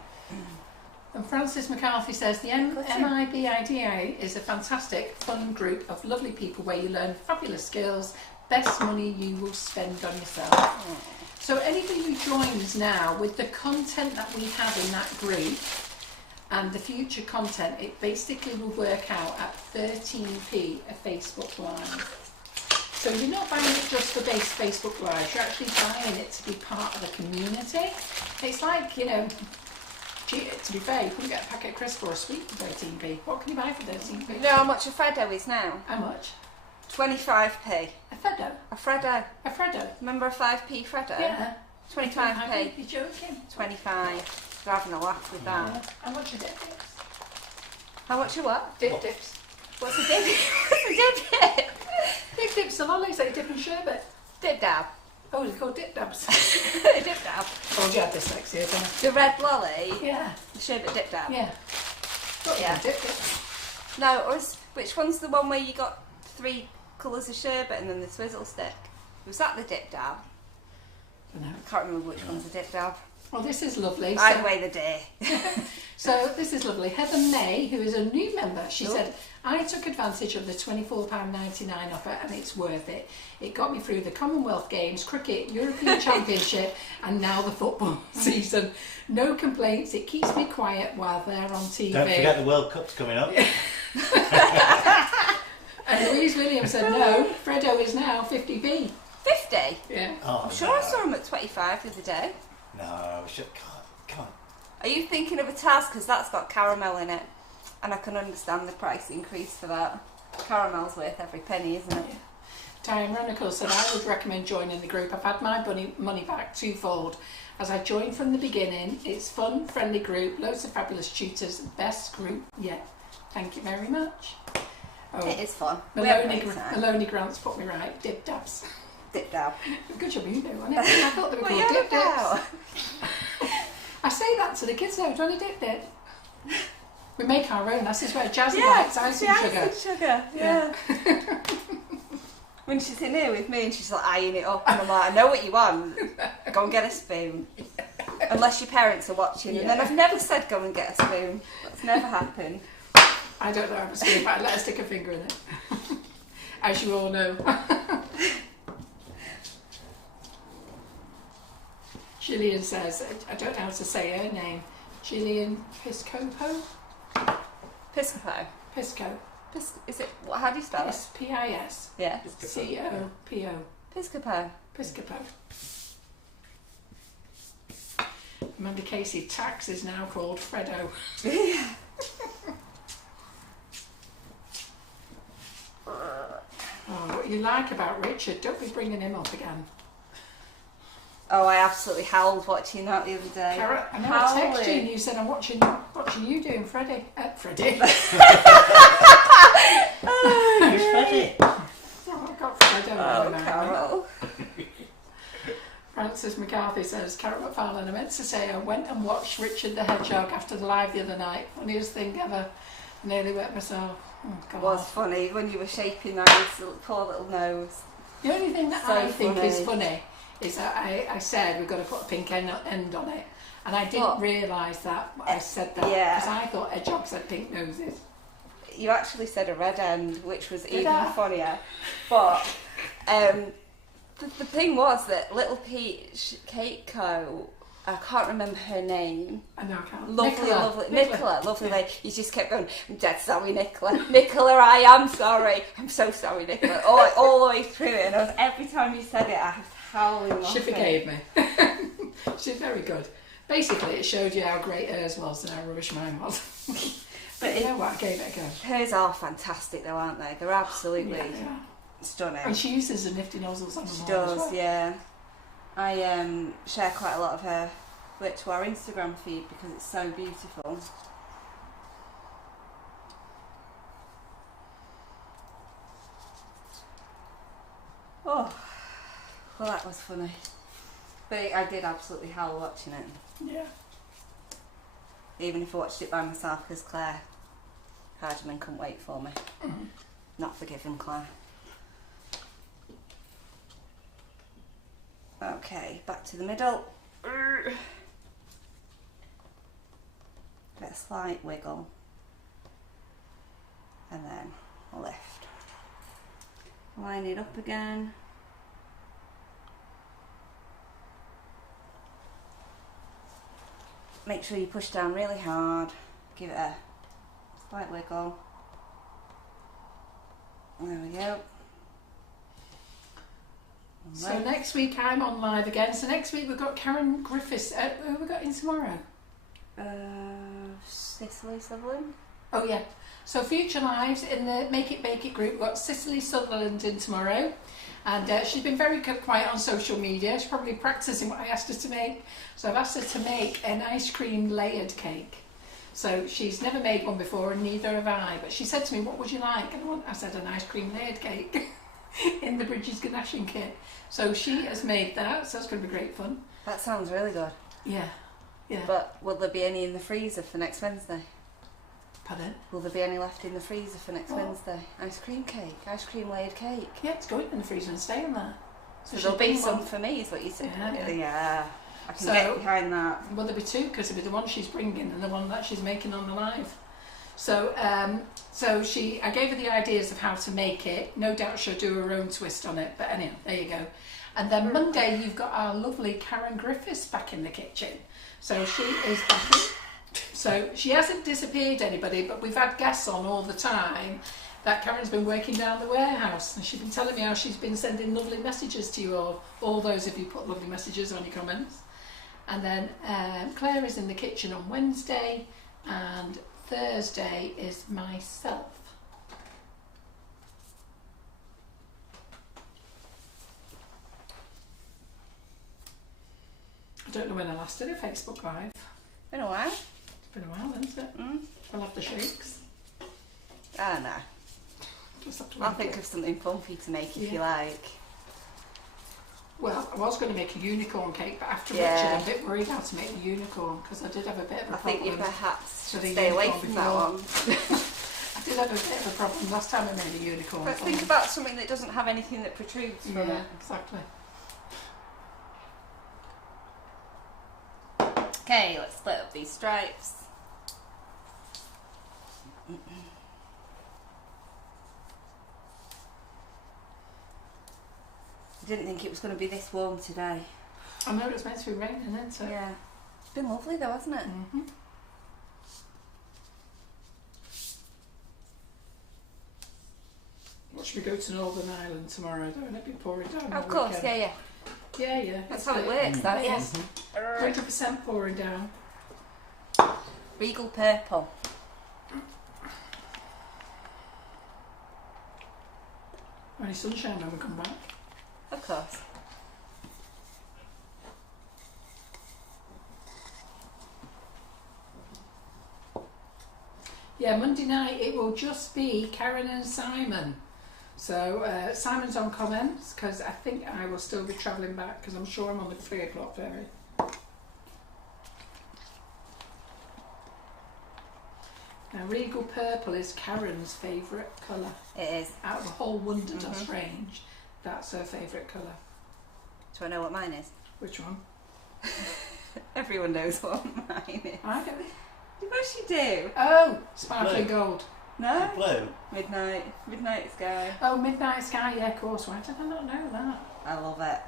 And Francis McCarthy says the MIBIDA is a fantastic, fun group of lovely people where you learn fabulous skills, best money you will spend on yourself. So anybody who joins now, with the content that we have in that group and the future content, it basically will work out at 13p a Facebook Live. So you're not buying it just for base Facebook Live, you're actually buying it to be part of the community. It's like, you know, to be fair, you couldn't get a packet of crisps or a sweet for 13p. What can you buy for 13p? You know how much a Freddo is now? How much? 25p. A Freddo? A Freddo. A Freddo? Remember a 5p Freddo? Yeah. 25p. You're joking. 25. You're having a laugh with that. Yeah. How much are dip dips? How much are what? Dip dips. What's a dip? What's a dip dip? Dip dips are lollies, they dip in sherbet. Dip dab. Oh, they're called dip dabs. Dip dab. Oh, you had dyslexia, didn't I? The red lolly. Yeah. The sherbet dip dab. Yeah. Yeah. Dip dips. No, which one's the one where you got 3 colours of sherbet and then the swizzle stick? Was that the dip dab? No. I can't remember which one's the dip dab. Well, this is lovely. I'd weigh the day. So this is lovely. Heather May, who is a new member, she said, I took advantage of the £24.99 offer and it's worth it. It got me through the Commonwealth Games, cricket, European Championship and now the football season. No complaints. It keeps me quiet while they're on TV. Don't forget the World Cup's coming up. And Louise Williams said, no, Freddo is now 50p. 50? Yeah. Oh, I'm sure I saw him at 25 the other day. No, come on. Are you thinking of a Taz? Because that's got caramel in it. And I can understand the price increase for that. Caramel's worth every penny, isn't it? Yeah. Diane Ronicle said, I would recommend joining the group. I've had my money back twofold. As I joined from the beginning, it's fun, friendly group, loads of fabulous tutors, best group yet. Thank you very much. Oh, It is fun. Maloney Grant's put me right. Dip dabs. Dip dab. Good job you know, wasn't it? I thought they were called dip dips. I say that to the kids now, do you want a dip dip? We make our own, that's where Jazzy likes icing sugar. Yeah. When she's in here with me and she's like eyeing it up and I'm like, I know what you want. Go and get a spoon. Unless your parents are watching. Yeah. And then I've never said go and get a spoon. That's never happened. I don't know how to spoon, but I'd let her stick a finger in it. As you all know. Gillian says, I don't know how to say her name. Gillian Piscopo? Piscopo. Pisco. Is it, how do you spell it? S-P-I-S. Yeah. C-O-P-O. Piscopo. Piscopo. Amanda Casey, tax is now called Freddo. Oh, what you like about Richard, don't be bringing him up again. Oh, I absolutely howled watching that the other day. I know I texted you and you said I'm watching you doing Freddie. Freddie. Who's Freddie? Oh, I got Freddo. Oh, Carol. Francis McCarthy says, Carol McFarlane, I meant to say I went and watched Richard the Hedgehog after the live the other night. Funniest thing ever. I nearly wet myself. Oh, God. It was funny when you were shaping that poor little nose. The only thing that So I think funny. is funny is that I said we've got to put a pink end on it. And I didn't realise that I said that. Yeah. Because I thought hedgehogs had pink noses. You actually said a red end, which was even I? funnier. But the thing was that Little Peach Cake Co. I can't remember her name. I know I can't. Nicola, lovely lady. You just kept going, I'm dead sorry, Nicola. Nicola, I am sorry. I'm so sorry, Nicola. All the way through it. And every time you said it, I was howling. She forgave me. She's very good. Basically, it showed you how great hers was and how rubbish mine was. But you know what? I gave it a go. Hers are fantastic, though, aren't they? They're absolutely stunning. And she uses the nifty nozzles on them. She does, yeah. I share quite a lot of her work to our Instagram feed because it's so beautiful. Oh, well, that was funny. But I did absolutely howl watching it. Yeah. Even if I watched it by myself, because Claire Hardiman couldn't wait for me. Mm-hmm. Not forgiven, Claire. Okay, back to the middle. Get a slight wiggle. And then a lift. Line it up again. make sure you push down really hard, give it a slight wiggle. There we go. So next week I'm on live again. So next week we've got Karen Griffiths. Who have we got in tomorrow? Cicely Sutherland. Oh yeah. So future lives in the Make It Bake It group. We've got Cicely Sutherland in tomorrow. And she's been very quiet on social media. She's probably practising what I asked her to make. So I've asked her to make an ice cream layered cake. So she's never made one before and neither have I. But she said to me, what would you like? And I said an ice cream layered cake in the Bridges Ganashing kit. So she has made that. So that's going to be great fun. That sounds really good. Yeah. Yeah. But will there be any in the freezer for next Wednesday? Pardon? Will there be any left in the freezer for next Wednesday? Ice cream cake, ice cream layered cake. Yeah, it's going in the freezer and staying there. So there'll be some for me, is what you said. Yeah. I can get behind that. Well, there'll be two because it'll be the one she's bringing and the one that she's making on the live. So, I gave her the ideas of how to make it. No doubt she'll do her own twist on it. But anyway, there you go. And then Monday, you've got our lovely Karen Griffiths back in the kitchen. So she is back in. So she hasn't disappeared, anybody, but we've had guests on all the time that Karen's been working down the warehouse, and she's been telling me how she's been sending lovely messages to you all those of you put lovely messages on your comments. And then Claire is in the kitchen on Wednesday, and Thursday is myself. I don't know when I last did a Facebook Live. Been a while. It's been a while, hasn't it? I'll have the shakes. Ah, no. Just have to I'll think of something fun for you to make if you like. Well, I was going to make a unicorn cake, but after Richard, I'm a bit worried how to make the unicorn because I did have a bit of a problem. I think you perhaps should with stay away from before. that one. I did have a bit of a problem last time I made a unicorn. But think about something that doesn't have anything that protrudes from it. Exactly. Okay, let's split up these stripes. I didn't think it was going to be this warm today. I know it's meant to be raining, isn't it? Yeah. It's been lovely though, hasn't it? What should we go to Northern Ireland tomorrow? Don't it be pouring down? Of course, weekend? yeah. Yeah. That's how it works, that is. 100% pouring down. Regal purple. Any sunshine when we come back? Of course. Yeah, Monday night it will just be Karen and Simon. So Simon's on comments because I think I will still be travelling back because I'm sure I'm on the 3 o'clock ferry. Now Regal Purple is Karen's favourite colour. It is. Out of the whole Wonderdust range, that's her favourite colour. Do I know what mine is? Which one? Everyone knows what mine is. I don't. Of course you do. Oh, sparkling Blue. gold. No? Blue. Midnight Sky. Oh, Midnight Sky, yeah, of course. Why did I not know that? I love it.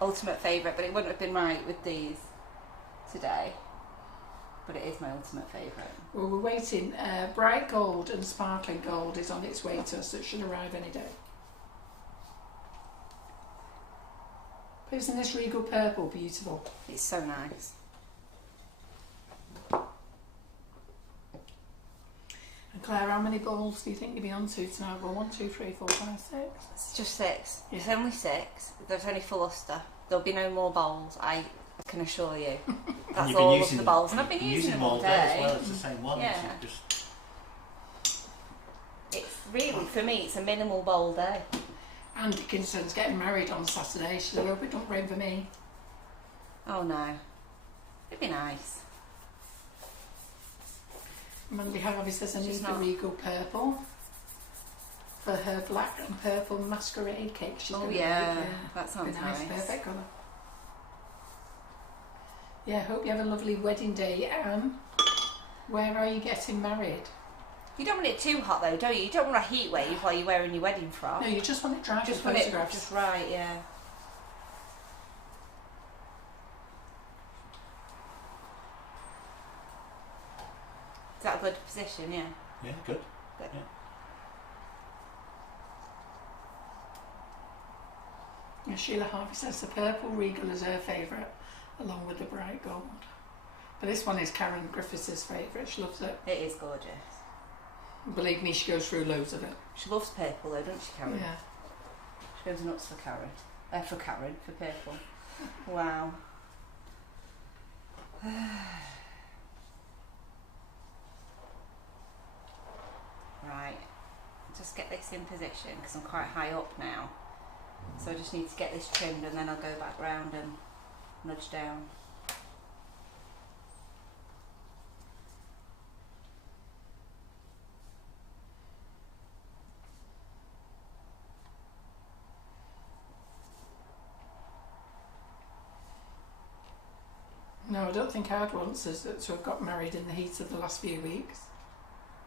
Ultimate favourite, but it wouldn't have been right with these today. But it is my ultimate favourite. Well, we're waiting. Bright gold and sparkling gold is on its way to us. It should arrive any day. But isn't this Regal Purple beautiful? It's so nice. And Claire, how many balls do you think you'll be on to tonight? Well, 1, 2, 3, 4, 5, 6. It's just 6. Yeah. It's only 6. There's only for lustre. There'll be no more bowls, I can assure you. That's all of the bowls. And I've been using them all day. As well. It's the same ones. Yeah. It's really, for me, it's a minimal bowl day. Anne Dickinson's getting married on Saturday. She said, I hope it don't rain for me. Oh no. It'd be nice. Mandy Harvey says I need She's the not. Regal Purple for her black and purple masquerade cake. She's Oh gonna yeah, make. that sounds Be nice. nice. Perfect colour. Yeah, hope you have a lovely wedding day, Anne. Where are you getting married? You don't want it too hot though, do you? You don't want a heat wave while you're wearing your wedding frock. No, you just want it dry for just want it photographs. just right, yeah. that a good position? Yeah. Yeah, good. Good. Yeah. Yeah, Sheila Harvey says the purple regal is her favourite, along with the bright gold. But this one is Karen Griffiths' favourite. She loves it. It is gorgeous. Believe me, she goes through loads of it. She loves purple though, doesn't she, Karen? Yeah. She goes nuts for Karen. For purple. Wow. Right. Just get this in position because I'm quite high up now. So I just need to get this trimmed and then I'll go back round and nudge down. No, I don't think I'd want to have got married in the heat of the last few weeks.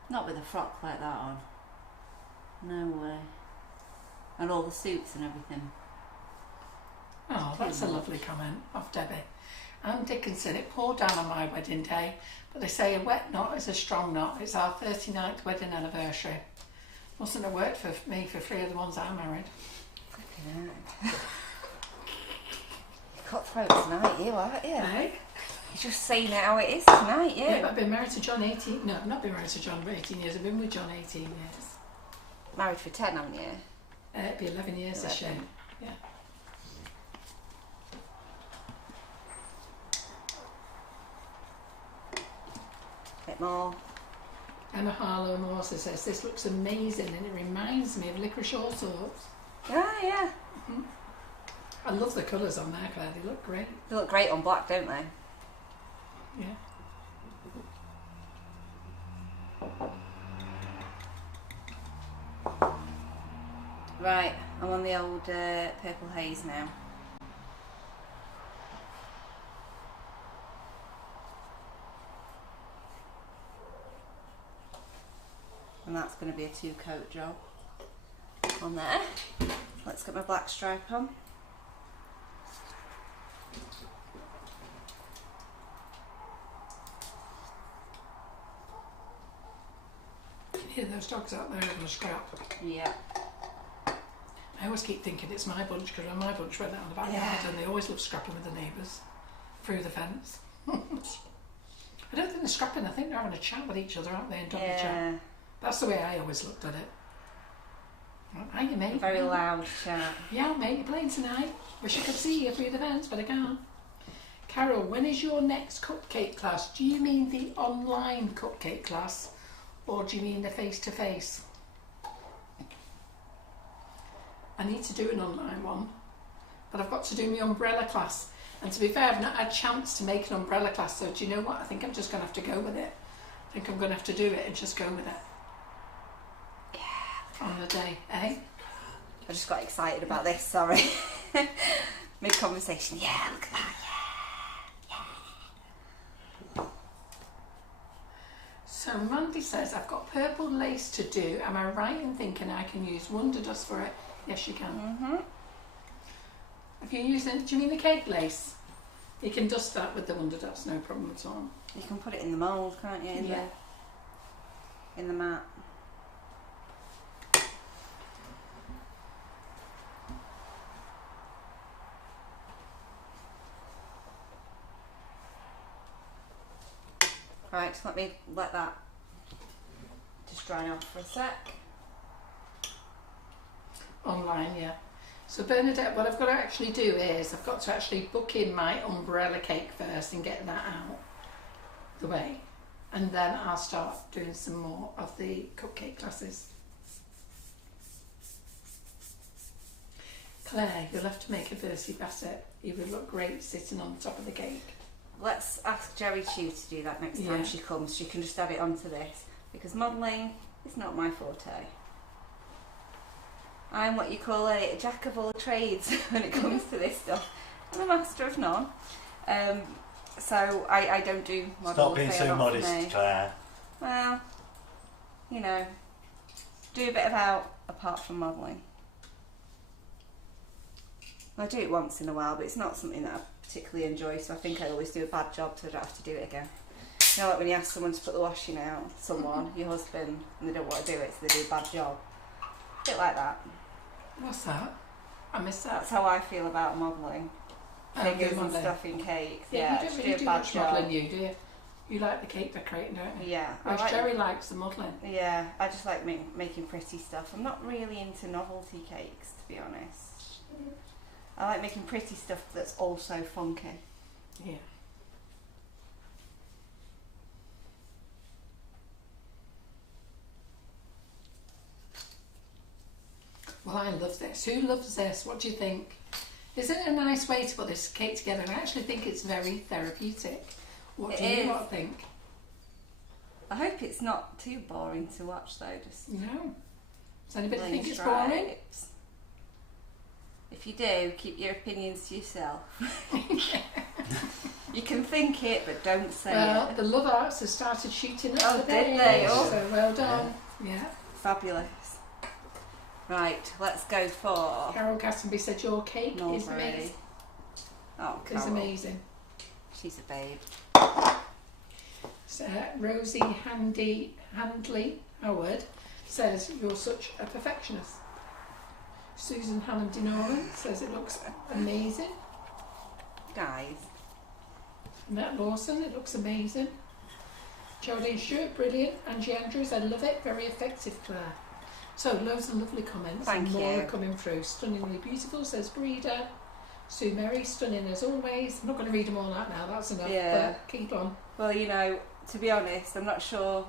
Not with a frock like that on. No way. And all the suits and everything. Oh, that's a lovely comment off Debbie. Anne Dickinson, it poured down on my wedding day, but they say a wet knot is a strong knot. It's our 39th wedding anniversary. Mustn't have worked for me for 3 of the ones I married. Flipping out. Cutthroat tonight, you aren't you? Hey? You're just saying it how it is tonight, you. Yeah, but I've been married to John 18... No, I've not been married to John for 18 years. I've been with John 18 years. Married for 10, haven't you? It'll be 11 years this year. Yeah. Bit more. Emma Harlow also says, this looks amazing and it reminds me of licorice all sorts. Ah, yeah. Mm-hmm. I love the colours on there, Claire. They look great. They look great on black, don't they? Yeah. Right, I'm on the old purple haze now. And that's going to be a 2-coat job on there. Let's get my black stripe on. Hear those dogs out there having a scrap. Yeah. I always keep thinking it's my bunch because when my bunch went out on the backyard and they always love scrapping with the neighbours through the fence. I don't think they're scrapping, I think they're having a chat with each other, aren't they, and double chat. That's the way I always looked at it. Are you, mate? Very loud chat. Yeah, mate, you're playing tonight. Wish I could see you through the fence, but I can't. Carol, when is your next cupcake class? Do you mean the online cupcake class or do you mean the face-to-face? I need to do an online one, but I've got to do my umbrella class. And to be fair, I've not had a chance to make an umbrella class, so do you know what? I think I'm just going to have to go with it. I think I'm going to have to do it and just go with it. Yeah. On the day, eh? I just got excited about this, sorry. Mid-conversation, yeah, look at that, yeah. So Mandy says, I've got purple lace to do. Am I right in thinking I can use Wonderdust for it? Yes, you can. Mm-hmm. If you're using, do you mean the cake lace? You can dust that with the Wonderdust, no problem at all. You can put it in the mould, can't you? In the mat. Right, let me let that just dry off for a sec. Online, yeah. So Bernadette, what I've got to actually do is I've got to actually book in my umbrella cake first and get that out the way, and then I'll start doing some more of the cupcake classes. Claire, you'll have to make a Versi Bassett. You would look great sitting on top of the cake. Let's ask Jerry Chew to do that next time she comes. She can just add it onto this, because modelling is not my forte. I'm what you call a jack of all trades when it comes to this stuff. I'm a master of none. So I don't do models. Stop being so modest, Claire. Well, you know, do a bit of out apart from modelling. I do it once in a while, but it's not something that I particularly enjoy, so I think I always do a bad job, so I don't have to do it again. You know, like when you ask someone to put the washing out, someone, your husband, and they don't want to do it, so they do a bad job. A bit like that. What's that? I missed that. That's how I feel about modelling. Figures and stuff in cakes. Yeah, you don't really do much modelling, do you? You like the cake decorating, don't you? Yeah. Whereas Jerry likes the modelling. Yeah, I just like making pretty stuff. I'm not really into novelty cakes, to be honest. I like making pretty stuff that's also funky. Yeah. Well, I love this. Who loves this? What do you think? Isn't it a nice way to put this cake together? I actually think it's very therapeutic. What do you lot think? I hope it's not too boring to watch though. Just no. Does anybody think it's boring? If you do, keep your opinions to yourself. You can think it, but don't say it. Well, the Love Arts has started shooting up today. Did they? Oh. So well done. Yeah. Fabulous. Right, let's go for... Carol Gastonby said your cake is amazing. Oh, Carol. It's amazing. She's a babe. So, Rosie Handley Howard says you're such a perfectionist. Susan Hannah Denoran says it looks amazing. Guys. Annette Lawson, it looks amazing. Geraldine Stewart, brilliant. Angie Andrews, I love it. Very effective, Claire. So, loads of lovely comments. Thank you. More coming through. Stunningly beautiful, says Breeder. Sue Mary, stunning as always. I'm not going to read them all out now, that's enough. Yeah. But keep on. Well, you know, to be honest, I'm not sure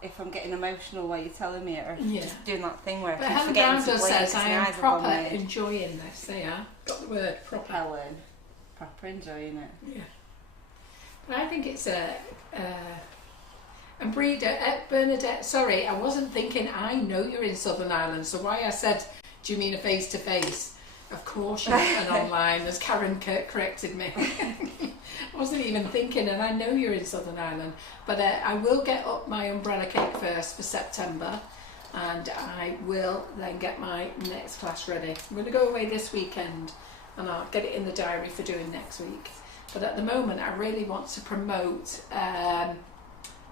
if I'm getting emotional while you're telling me it, or if just doing that thing where I keep forgetting to blink says, I am proper me. enjoying this. They are. Got the word proper. Helen. Proper enjoying it. Yeah. But I think it's and Breeder, Bernadette, sorry, I wasn't thinking, I know you're in Southern Ireland, so why I said, do you mean a face-to-face? Of course you meant an online, as Karen corrected me. I wasn't even thinking, and I know you're in Southern Ireland, but I will get up my umbrella cake first for September, and I will then get my next class ready. I'm going to go away this weekend, and I'll get it in the diary for doing next week. But at the moment, I really want to promote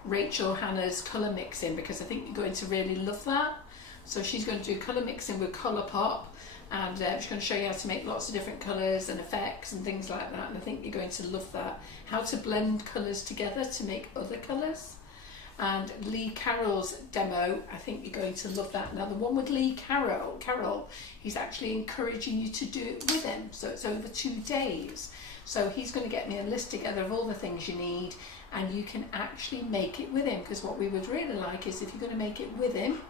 Rachel Hannah's colour mixing, because I think you're going to really love that. So she's going to do colour mixing with Colourpop, and she's going to show you how to make lots of different colours and effects and things like that, and I think you're going to love that. How to blend colours together to make other colours. And Lee Carroll's demo, I think you're going to love that. Now the one with Lee Carroll, he's actually encouraging you to do it with him, so it's over 2 days. So he's going to get me a list together of all the things you need, and you can actually make it with him, because what we would really like is if you're going to make it with him,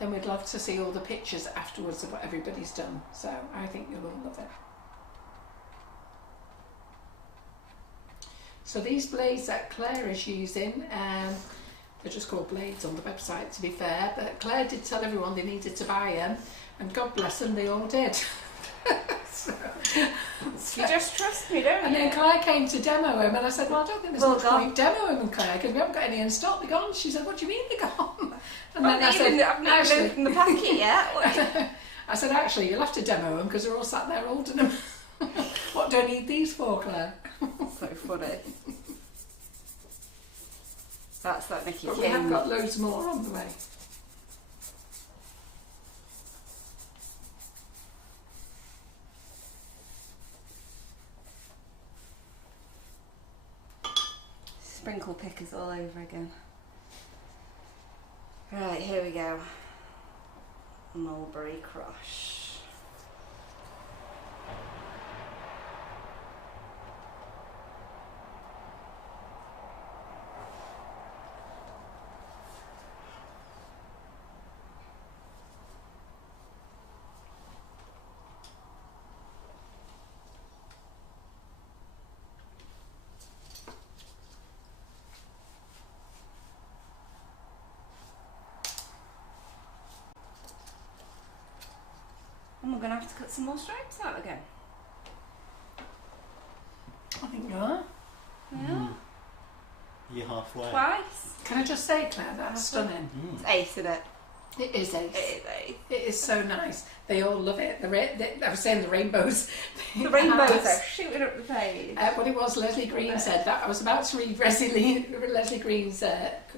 then we'd love to see all the pictures afterwards of what everybody's done. So I think you'll all love it. So these blades that Claire is using, they're just called blades on the website to be fair, but Claire did tell everyone they needed to buy them, and God bless them, they all did. so, you just trust me, don't you? And then Claire came to demo him, and I said, well, I don't think there's much point demoing them, Claire, because we haven't got any in stock. They're gone. She said, what do you mean they're gone? And then I said, I've not even opened the packet yet. I said, actually, you'll have to demo them, because they're all sat there holding them. What do I need these for, Claire? So funny. That's that Nicky King. But we have got loads more on the way. Sprinkle pickers all over again. Right, here we go. Mulberry Crush. And we're going to have to cut some more stripes out again. I think you are. Yeah. You're halfway. Twice. Can I just say, Claire, that's stunning. It's ace, isn't it? It is ace. It is ace. It is so nice. They all love it. I was saying the rainbows. The rainbows are shooting up the page. What it was, Leslie Green said that. I was about to read Leslie Green's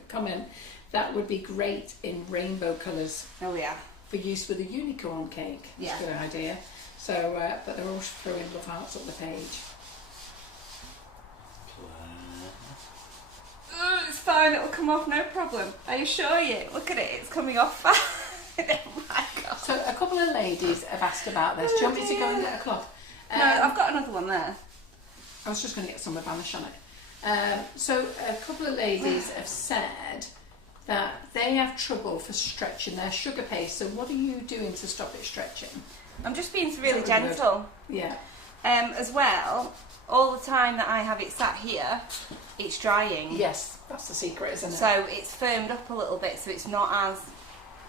comment. That would be great in rainbow colours. Oh yeah. For use with a unicorn cake. Yeah. That's a good idea. So, but they're all throwing love hearts up the page. Oh, it's fine, it'll come off, no problem. I assure you. Look at it, it's coming off fine. Oh my God. So a couple of ladies have asked about this. Do you want me to go and get a cloth? No, I've got another one there. I was just going to get some vanish on it. So a couple of ladies have said that they have trouble for stretching their sugar paste. So what are you doing to stop it stretching? I'm just being really gentle. Yeah. As well, all the time that I have it sat here, it's drying. Yes, that's the secret, isn't it? So it's firmed up a little bit, so it's not as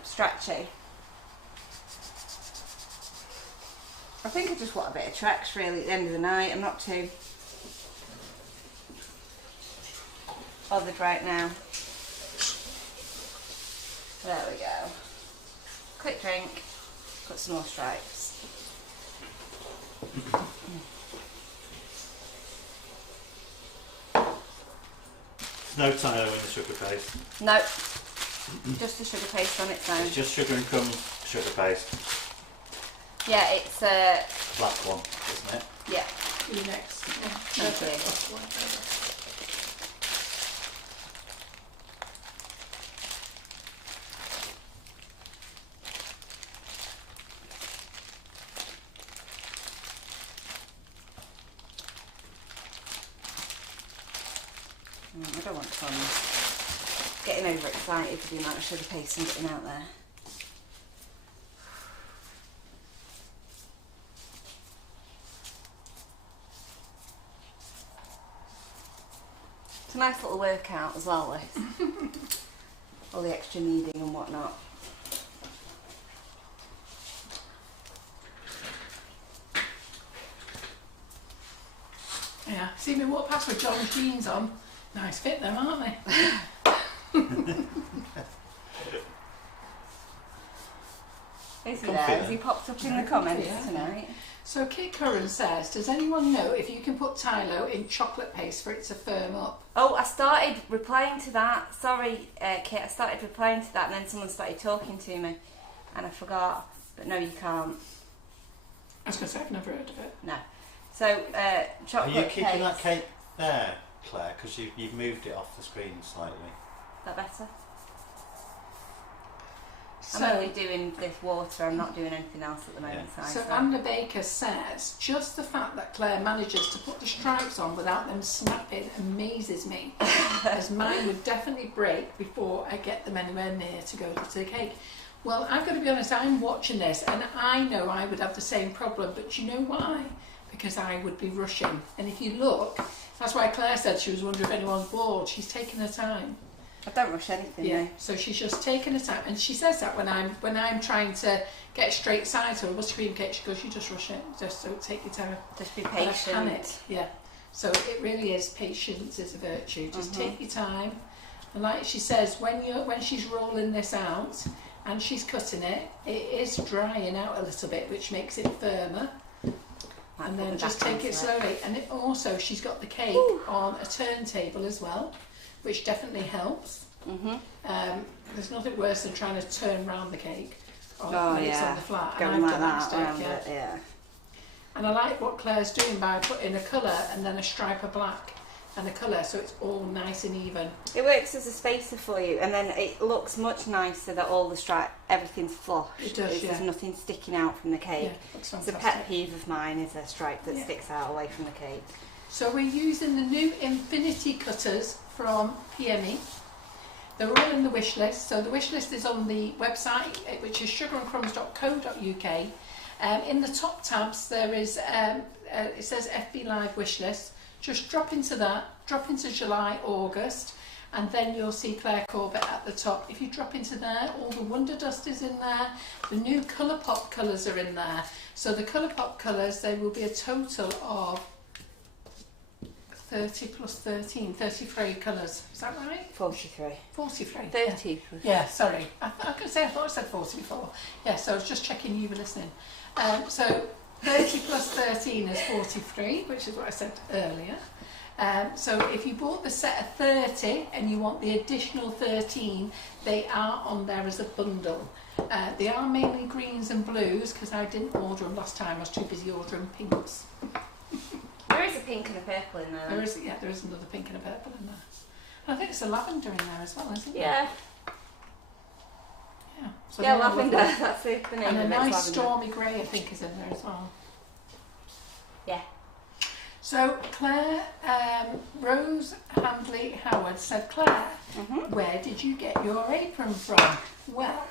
stretchy. I think I just want a bit of Trex really at the end of the night. I'm not too bothered right now. There we go. Quick drink, put some more stripes. No Tyler in the sugar paste. No, just the sugar paste on its own. It's just Sugar and Crumbs sugar paste. Yeah, it's Black one, isn't it? yeah. You next. Okay. I don't want fun getting overexcited for the amount of sugar paste I'm getting out there. It's a nice little workout as well, this. All the extra kneading and whatnot. Yeah. See me walk past with John's jeans on. Nice fit them, aren't they? Is he Comfy there? Has then. he popped up in the comments Yeah. tonight? So Kit Curran says, does anyone know if you can put Tylo in chocolate paste for it to firm up? Oh, I started replying to that. Sorry, Kit, I started replying to that and then someone started talking to me and I forgot. But no, you can't. I was going to say, I've never heard of it. No. So, Are chocolate you keeping paste. that cake there, Claire? Because you've moved it off the screen slightly. Is that better? So, I'm only doing this water, I'm not doing anything else at the moment. Yeah. so Anna Baker says, just the fact that Claire manages to put the stripes on without them snapping amazes me, as mine would definitely break before I get them anywhere near to go to the cake. Well, I've got to be honest, I'm watching this and I know I would have the same problem, but you know why? Because I would be rushing. And if you look, that's why Claire said she was wondering if anyone's bored. She's taking her time. I don't rush anything. Yeah. though. So she's just taking her time, and she says that when I'm trying to get straight sides or a buttercream cake, she goes, "You just rush it. Just don't take your time. Just be But I patient. panic." Yeah. So it really is, patience is a virtue. Just take your time. And like she says, when she's rolling this out and she's cutting it, it is drying out a little bit, which makes it firmer. Might And put then the just back take onto it slowly. And it also, she's got the cake on a turntable as well, which definitely helps. There's nothing worse than trying to turn round the cake when it's on the flat. Going and I've like done that mistake, around it, yeah. And I like what Claire's doing by putting a colour and then a stripe of black and a colour, so it's all nice and even. It works as a spacer for you, and then it looks much nicer that all the everything's flush. It does, There's yeah. nothing sticking out from the cake. Yeah, looks It's a fantastic. pet peeve of mine, is a stripe that sticks out away from the cake. So we're using the new Infinity cutters from PME. They're all in the wish list. So the wish list is on the website, which is sugarandcrumbs.co.uk. In the top tabs there is, it says FB Live wish list. Just drop into that, drop into July, August, and then you'll see Claire Corbett at the top. If you drop into there, all the Wonderdust is in there. The new Colourpop colours are in there. So the Colourpop colours, there will be a total of 30 plus 13, 33 colours. Is that right? 43. 43. 30. Yeah, sorry. I thought I said 40 before. Yeah, so I was just checking you were listening. So 30 plus 13 is 43, which is what I said earlier. So if you bought the set of 30 and you want the additional 13, they are on there as a bundle. They are mainly greens and blues because I didn't order them last time. I was too busy ordering pinks. There is a pink and a purple in there. There is another pink and a purple in there. And I think it's a lavender in there as well, isn't Yeah. there? Yeah. So Yeah, they are lavender. lovely. That's the name And of a it. nice Lavender. stormy grey, I think, is in there as well. Yeah. So Claire, Rose Handley Howard said, Claire, where did you get your apron from? Well,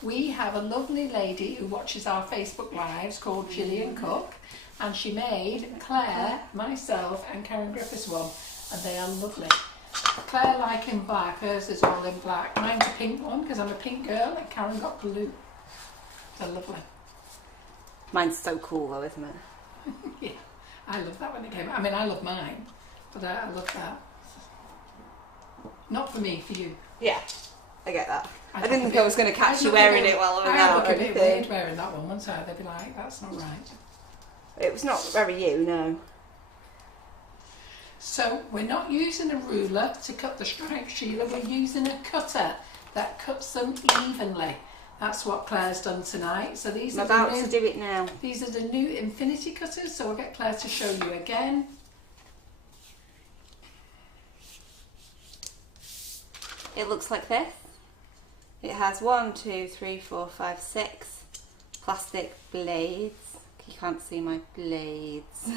we have a lovely lady who watches our Facebook lives called Gillian Cook, and she made Claire, myself and Karen Griffiths one, and they are lovely. Claire like in black, hers is all in black. Mine's a pink one because I'm a pink girl, and Karen got blue. They're lovely. Mine's so cool though, isn't it? Yeah, I love that when it came out. I mean, I love mine, but I love that. Not for me, for you. Yeah, I get that. I didn't think I I was going to catch you wearing it while I was I out look or a bit anything. weird wearing that one. One side they'd be like, that's not right. It was not very you, no. So we're not using a ruler to cut the stripes, Sheila. We're using a cutter that cuts them evenly. That's what Claire's done tonight. So these I'm are about the to new, do it now. these are the new infinity cutters. So we'll get Claire to show you again. It looks like this. It has 1, 2, 3, 4, 5, 6 plastic blades. You can't see my blades.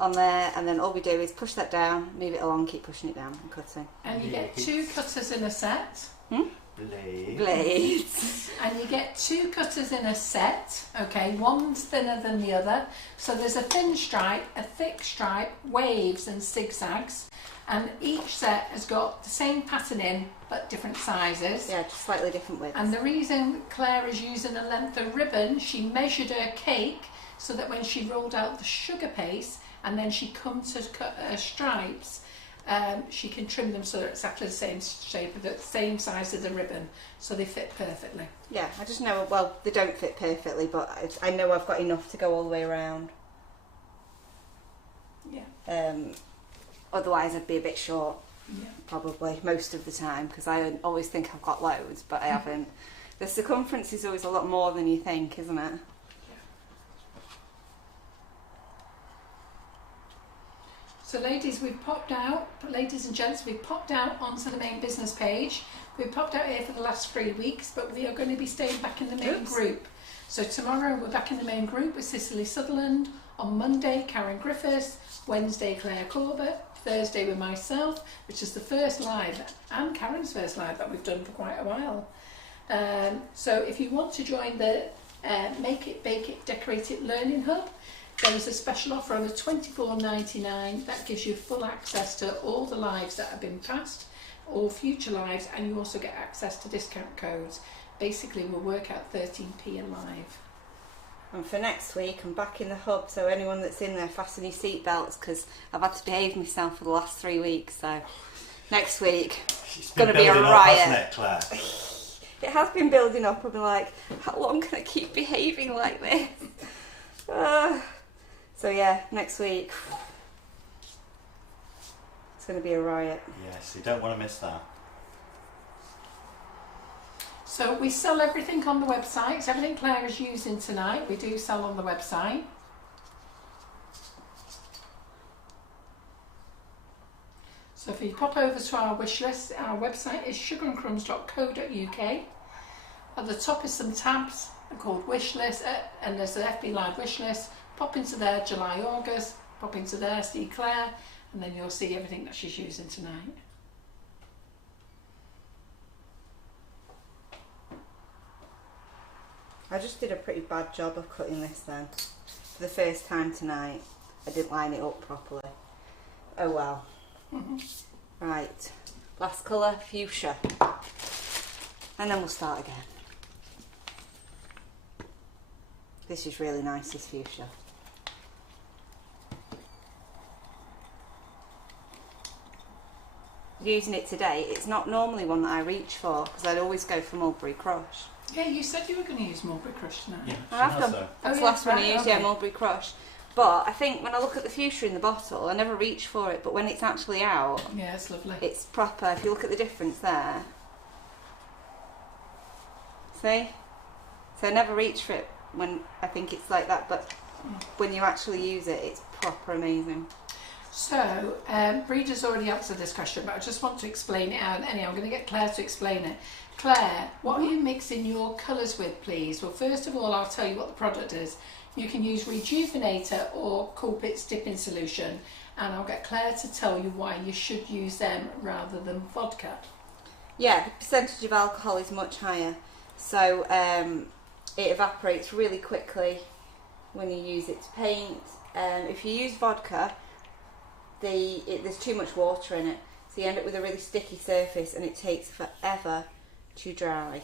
On there, and then all we do is push that down, move it along, keep pushing it down and cutting. And you get 2 cutters in a set. Blades. And you get 2 cutters in a set, okay, one's thinner than the other. So there's a thin stripe, a thick stripe, waves and zigzags. And each set has got the same pattern in, but different sizes. Yeah, just slightly different widths. And the reason Claire is using a length of ribbon, she measured her cake so that when she rolled out the sugar paste and then she comes to cut her stripes, she can trim them so they're exactly the same shape, the same size as the ribbon, so they fit perfectly. Yeah, I just know, well, they don't fit perfectly, but I know I've got enough to go all the way around. Yeah. Otherwise I'd be a bit short, Yeah. probably, most of the time, because I always think I've got loads, but I haven't. The circumference is always a lot more than you think, isn't it? So ladies and gents, we've popped out onto the main business page. We've popped out here for the last 3 weeks, but we are going to be staying back in the main group. So tomorrow we're back in the main group with Cicely Sutherland. On Monday, Karen Griffiths. Wednesday, Claire Corbett. Thursday with myself, which is the first live and Karen's first live that we've done for quite a while. So if you want to join the Make It, Bake It, Decorate It Learning Hub, there is a special offer on the $24.99 that gives you full access to all the lives that have been passed, all future lives, and you also get access to discount codes. Basically, we'll work out 13p a live. And for next week, I'm back in the hub, so anyone that's in there, fasten your seatbelts, because I've had to behave myself for the last 3 weeks, so next week, it's going to be a riot. Hasn't it, Claire? It has been building up. I'll be like, how long can I keep behaving like this? So yeah, next week, it's going to be a riot. Yes, you don't want to miss that. So we sell everything on the website. So everything Claire is using tonight, we do sell on the website. So if you pop over to our wish list, our website is sugarandcrumbs.co.uk. At the top is some tabs called wish list, and there's the FB Live wish list. Pop into there July, August, pop into there, see Claire, and then you'll see everything that she's using tonight. I just did a pretty bad job of cutting this then. For the first time tonight, I didn't line it up properly. Oh well. Right, last colour, fuchsia. And then we'll start again. This is really nice, this fuchsia. using it today, it's not normally one that I reach for because I'd always go for Mulberry Crush. Yeah, you said you were going to use Mulberry Crush tonight. Yeah, I have done. so. That's Oh, the last yeah, one I right, used, okay. yeah, Mulberry Crush. But I think when I look at the fuchsia in the bottle, I never reach for it, but when it's actually out, Yeah, it's lovely. it's proper. If you look at the difference there, see? So I never reach for it when I think it's like that, but when you actually use it, it's proper amazing. So, Breeder's already answered this question, but I just want to explain it out. Anyhow, I'm going to get Claire to explain it. Claire, what are you mixing your colours with, please? Well, first of all, I'll tell you what the product is. You can use Rejuvenator or Corbett's dipping solution, and I'll get Claire to tell you why you should use them rather than vodka. Yeah, the percentage of alcohol is much higher, so it evaporates really quickly when you use it to paint. If you use vodka, there's too much water in it, so you end up with a really sticky surface and it takes forever to dry.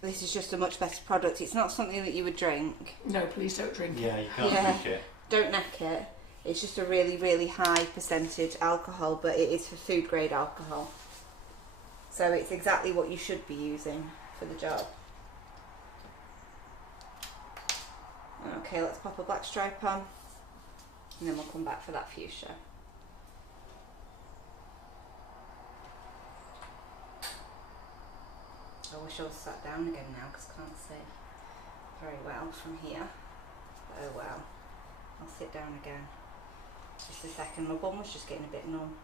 This is just a much better product. It's not something that you would drink. No, please don't drink it. Yeah, you can't Yeah. drink it. Don't neck it. It's just a really, really high percentage alcohol, but it is for food grade alcohol. So it's exactly what you should be using for the job. Okay, let's pop a black stripe on, and then we'll come back for that fuchsia. I wish I was sat down again now because I can't see very well from here. Oh well, I'll sit down again. Just a second, my bum was just getting a bit numb.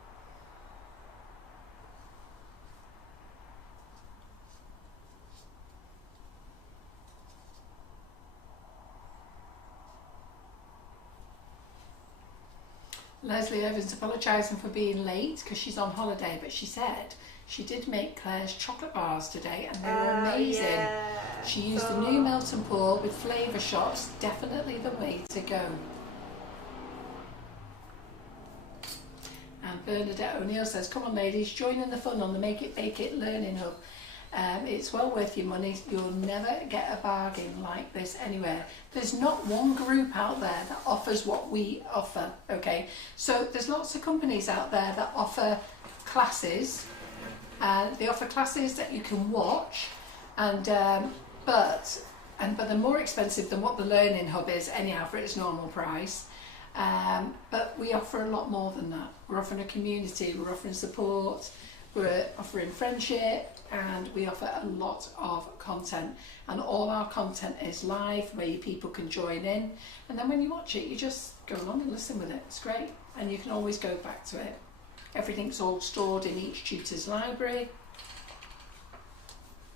Leslie Evans apologising for being late because she's on holiday, but she said she did make Claire's chocolate bars today and they were amazing. Yeah. She used the new melt and pour with flavour shots, definitely the way to go. And Bernadette O'Neill says, come on ladies, join in the fun on the Make It Bake It Learning Hub. It's well worth your money. You'll never get a bargain like this anywhere. There's not one group out there that offers what we offer, okay? So there's lots of companies out there that offer classes. They offer classes that you can watch, but they're more expensive than what the Learning Hub is anyhow for its normal price. But we offer a lot more than that. We're offering a community, we're offering support, we're offering friendship, and we offer a lot of content. And all our content is live where people can join in. And then when you watch it, you just go along and listen with it. It's great. And you can always go back to it. Everything's all stored in each tutor's library.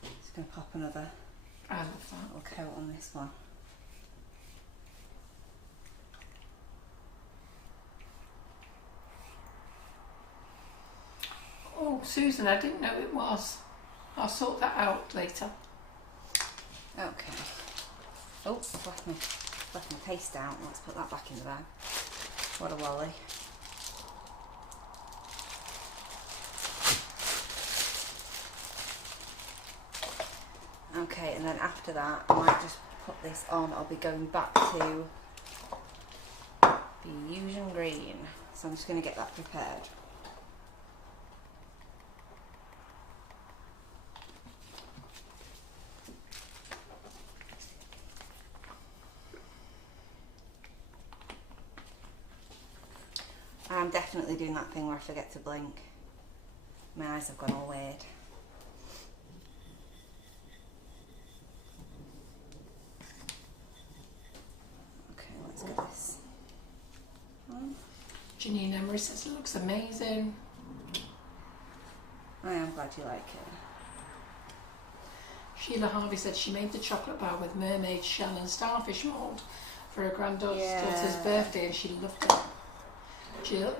Just going to pop another I love that. little coat on this one. Oh, Susan, I didn't know it was. I'll sort that out later. Okay. Oh, left my paste out. Let's put that back in the bag. What a lolly. Okay, and then after that, I might just put this on. I'll be going back to the Fusion Green. So I'm just going to get that prepared. I'm definitely doing that thing where I forget to blink. My eyes have gone all weird. Okay, let's get this on. Janine Emery says it looks amazing. I am glad you like it. Sheila Harvey said she made the chocolate bar with mermaid shell and starfish mould for her granddaughter's Yeah. birthday and she loved it.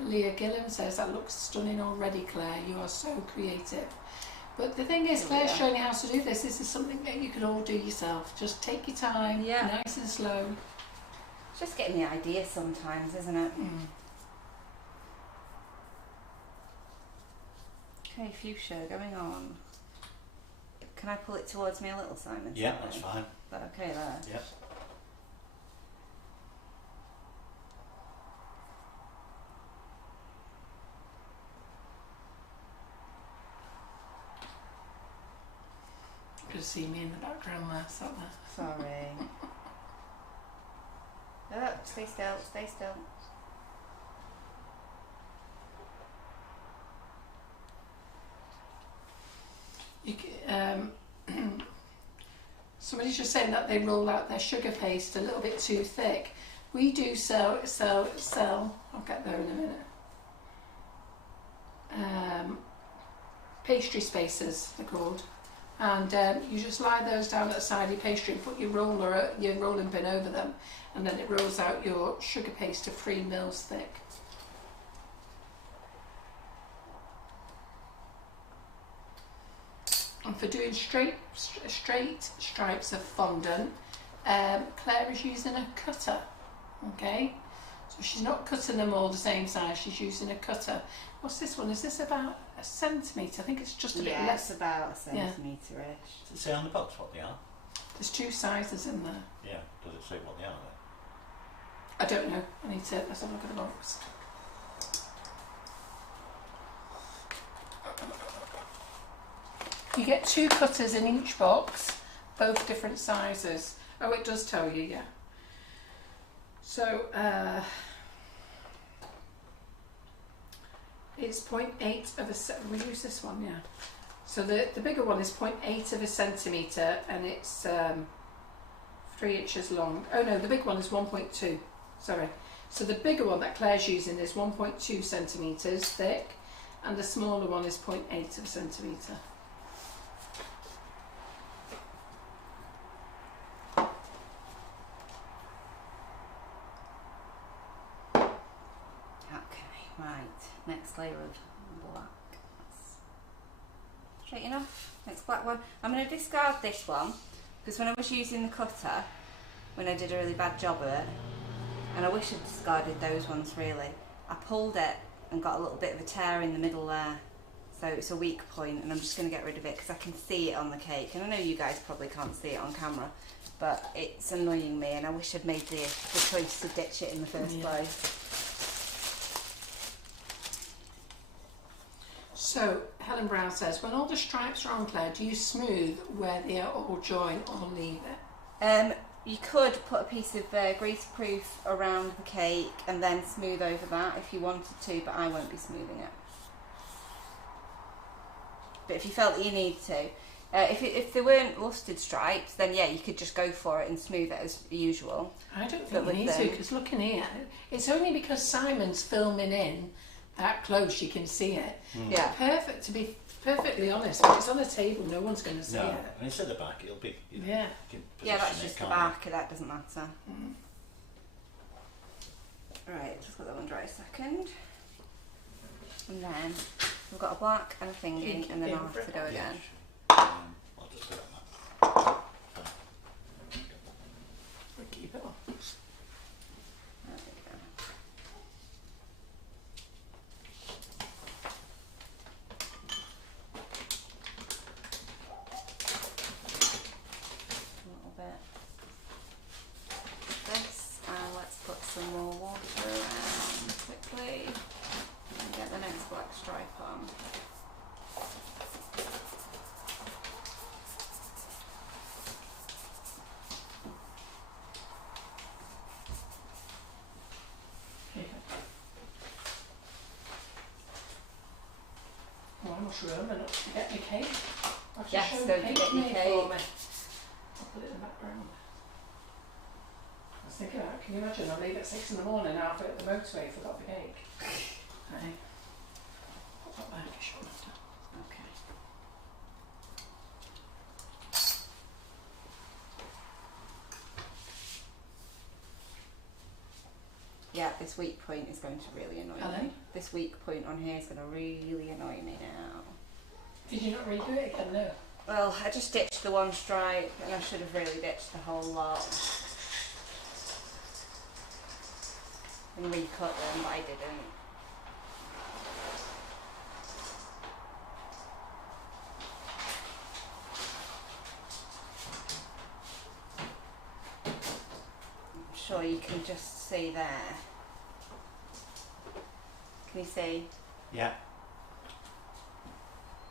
Leah Gillen says that looks stunning already, Claire. You are so creative. But the thing is, Claire's showing you how to do this. This is something that you can all do yourself. Just take your time, nice and slow. It's just getting the idea sometimes, isn't it? Okay, fuchsia going on. Can I pull it towards me a little, Simon? Yeah, that's fine. Is that okay there? Yep. could see me in the background there, sat there. Sorry. Oh, stay still, stay still. Somebody's just saying that they roll out their sugar paste a little bit too thick. We do sell, I'll get there in a minute. Pastry spacers, they're called. And you just lie those down at the side of your pastry and put your rolling pin over them, and then it rolls out your sugar paste to 3 mils thick. And for doing straight stripes of fondant, Claire is using a cutter. Okay, so she's not cutting them all the same size, she's using a cutter. What's this one? Is this about a centimetre? I think it's just a bit less. It's about a centimetre-ish. Does it say on the box what they are? There's 2 sizes in there. Yeah, does it say what they are then? I don't know, I need to, let's have a look at the box. You get 2 cutters in each box, both different sizes. Oh, it does tell you, yeah. So, it's 0.8 of a we use this one, yeah. So the bigger one is 0.8 of a centimetre, and it's 3 inches long. Oh no, the big one is 1.2, sorry. So the bigger one that Claire's using is 1.2 centimetres thick, and the smaller one is 0.8 of a centimetre. Next layer of black. That's straight enough. Next black one. I'm going to discard this one because when I was using the cutter, when I did a really bad job of it, and I wish I'd discarded those ones really, I pulled it and got a little bit of a tear in the middle there. So it's a weak point, and I'm just going to get rid of it because I can see it on the cake. And I know you guys probably can't see it on camera, but it's annoying me, and I wish I'd made the choice to ditch it in the first place. So, Helen Brown says, when all the stripes are on, Claire, do you smooth where they are all joined or leave it? You could put a piece of greaseproof around the cake and then smooth over that if you wanted to, but I won't be smoothing it. But if you felt that you need to, if there weren't lustered stripes, then yeah, you could just go for it and smooth it as usual. I don't think you need to, because looking here, it's only because Simon's filming in that close you can see it. Yeah. Perfect, to be perfectly honest, when it's on a table no one's going to see it. And it's at the back, it'll be, you know, yeah. you can Yeah, that's position just it, the can't back, that doesn't matter. Right, just let that one dry a second. And then we've got a black and a thingy, and then I'll have to go you? again. I'll just put it on that. We'll keep it on. There we go. A little bit of this, and let's put some more water around quickly and get the next black stripe on. Oh, I must remember not to get my cake. Yes, don't forget your cake. For me. I'll put it in the background. I was thinking, can you imagine, I'll leave at 6 in the morning halfway up the motorway, forgot the cake. Right. Put that back, I shouldn't have done. Okay. Yeah, this weak point is going to really annoy me. This weak point on here is going to really annoy me now. Did you not redo it again? No. Well, I just ditched the one stripe, and I should have really ditched the whole lot. And recut them, but I didn't. I'm sure you can just see there. Can you see? Yeah.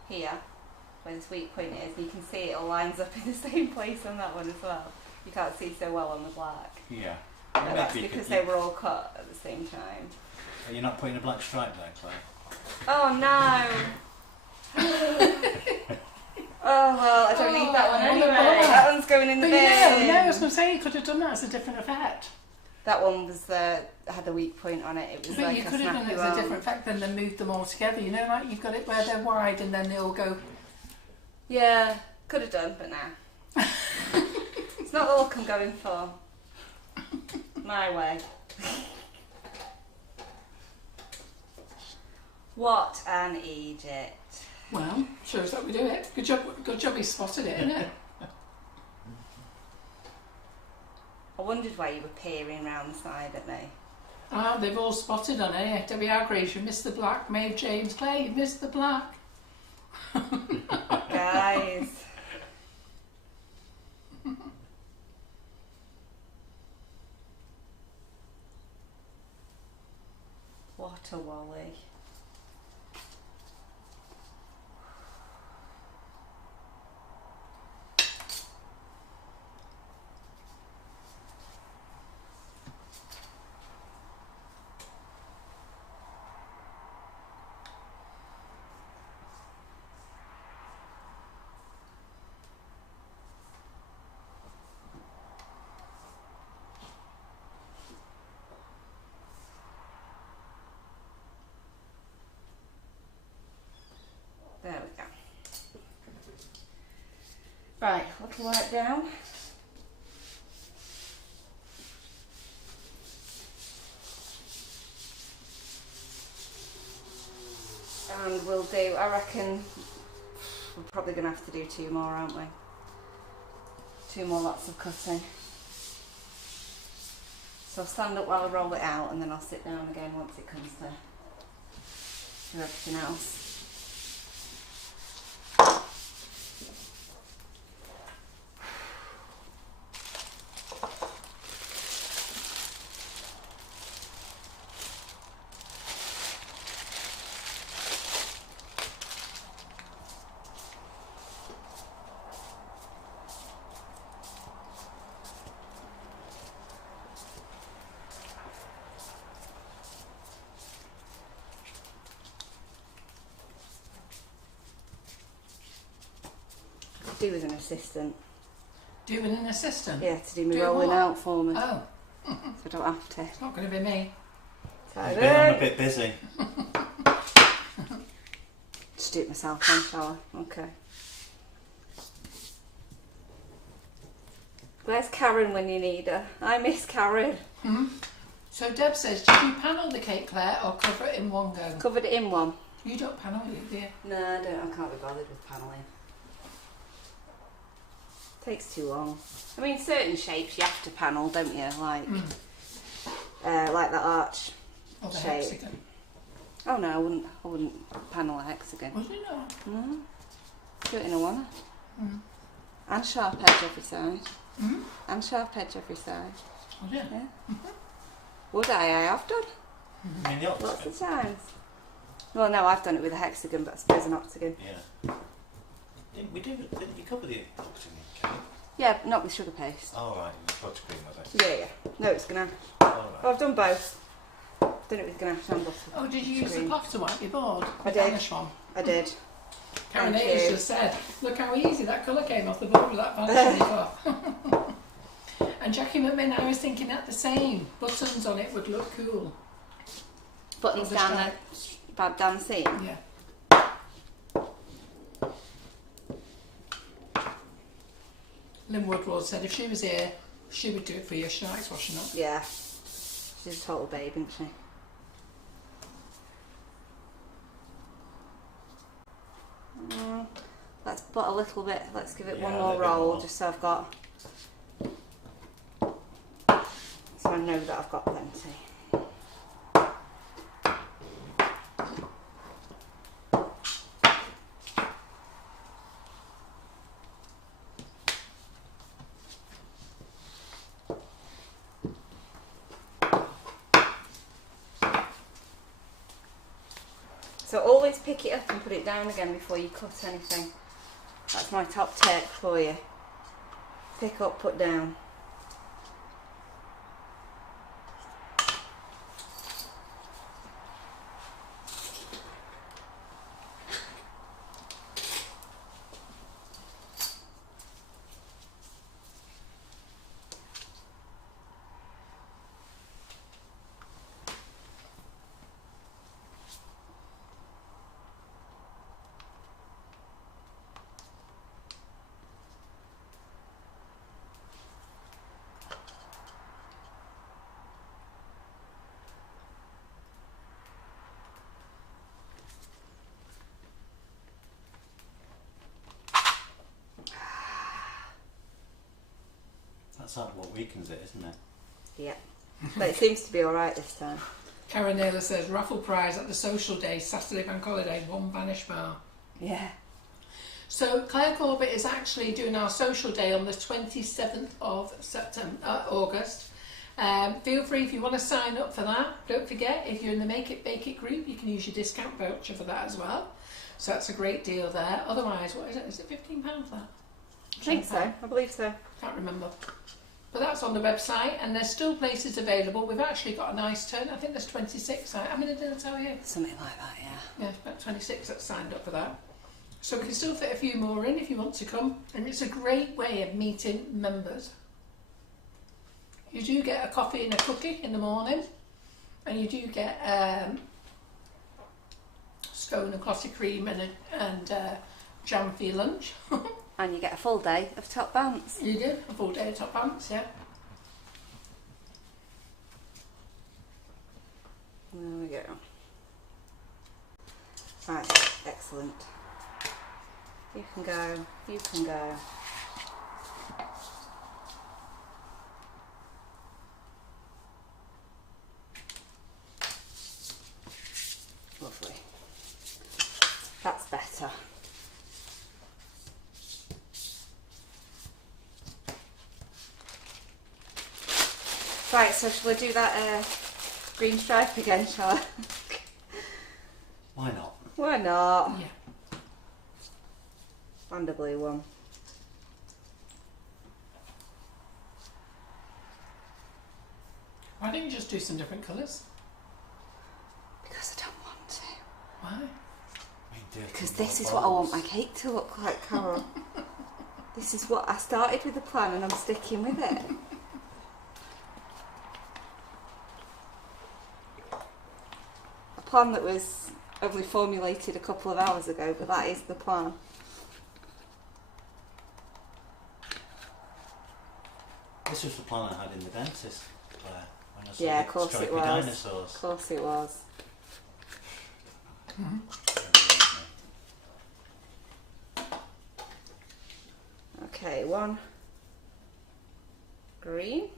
Here, where this weak point is, and you can see it all lines up in the same place on that one as well. You can't see so well on the black. Yeah. But that's because they were all cut at the same time. Are you not putting a black stripe there, Claire? Oh no! Oh well, I don't need that one anyway. That one's going in the bin. Yeah, no, I was going to say you could have done that as a different effect. That one was had a weak point on it. It was But like you a could have done snappy it as a one. different effect, then moved them all together. You know, like you've got it where they're wide and then they all go. Yeah, could have done, but nah. It's not the look I'm going for. My way. What an Egypt. Well, shows that we do it. Good job you spotted it, isn't it? I wondered why you were peering round the side at me. Ah, they've all spotted on it. Debbie Hargreaves, you missed the black. Maeve James Clay, you missed the black. Guys. What a wally. There we go. Right, looking right down. And we'll do, I reckon, we're probably going to have to do 2 more, aren't we? 2 more lots of cutting. So I'll stand up while I roll it out, and then I'll sit down again once it comes to everything else. Do with an assistant. Do with an assistant? Yeah, to do my Do rolling what? out for me. Oh. So I don't have to. It's not going to be me. I'm a bit busy. Just do it myself, I'm sorry. Okay. Where's Karen when you need her? I miss Karen. Hmm? So Deb says, did you panel the cake, Claire, or cover it in one go? Covered it in one. You don't panel it, do you? No, I don't. I can't be bothered with panelling. Takes too long. I mean, certain shapes you have to panel, don't you? Like that arch Or the shape. hexagon? Oh no, I wouldn't panel a hexagon. Would you not? No. Do it in a one. Mm. And sharp edge every side. Mm. And sharp edge every side. Would you? Yeah. Would I? I have done. I mean, the Lots octagon. of times. Well, no, I've done it with a hexagon, but I suppose an octagon. Yeah. Didn't you cover the octagon cake? Yeah, not with sugar paste. Oh, right, with buttercream, was it? Yeah, yeah. No, it's ganache. All right. Oh, I've done both. Done it with ganache and butter. Oh, did you use the Cream. cloth to wipe your board? I The did. Danish one. I did. Karen Thank Hayes you. just said, look how easy that colour came off the board with that vanishing cloth. And Jackie McMinn, I was thinking that the same. Buttons on it would look cool. Buttons down down the seam. Yeah. Lynn Woodward said if she was here, she would do it for you. She likes washing up. Yeah. She's a total babe, isn't she? Let's put a little bit, let's give it Yeah, one a more little bit roll, more. just so I've got, so I know that I've got plenty. So always pick it up and put it down again before you cut anything. That's my top tip for you. Pick up, put down. That's like what weakens it, isn't it? Yeah. But it seems to be alright this time. Karen Naylor says, raffle prize at the social day, Saturday bank holiday, 1 Vanish bar. Yeah. So Claire Corbett is actually doing our social day on the 27th of August. Feel free if you want to sign up for that. Don't forget, if you're in the Make It Bake It group, you can use your discount voucher for that as well. So that's a great deal there. Otherwise, what is it? Is it £15 that? I think so. I believe so. Can't remember. But that's on the website, and there's still places available. We've actually got a nice turn. I think there's 26. How many did I tell you? Something like that, yeah. Yeah, about 26 that signed up for that. So we can still fit a few more in if you want to come. And it's a great way of meeting members. You do get a coffee and a cookie in the morning, and you do get scone and clotted cream and jam for your lunch. And you get a full day of top bands. You do, a full day of top bands, yeah. There we go. Right, excellent. You can go, you can go. Lovely. That's better. Right, so shall I do that green stripe again, shall I? Why not? Why not? Yeah. And a blue one. Why don't you just do some different colours? Because I don't want to. Why? Because this is what I want my cake to look like, Carol. This is what I started with the plan and I'm sticking with it. A plan that was only formulated a couple of hours ago, but that is the plan. This was the plan I had in the dentist, Claire, when I saw Yeah, the of course it stripy was. dinosaurs. Of course it was. Okay, one green.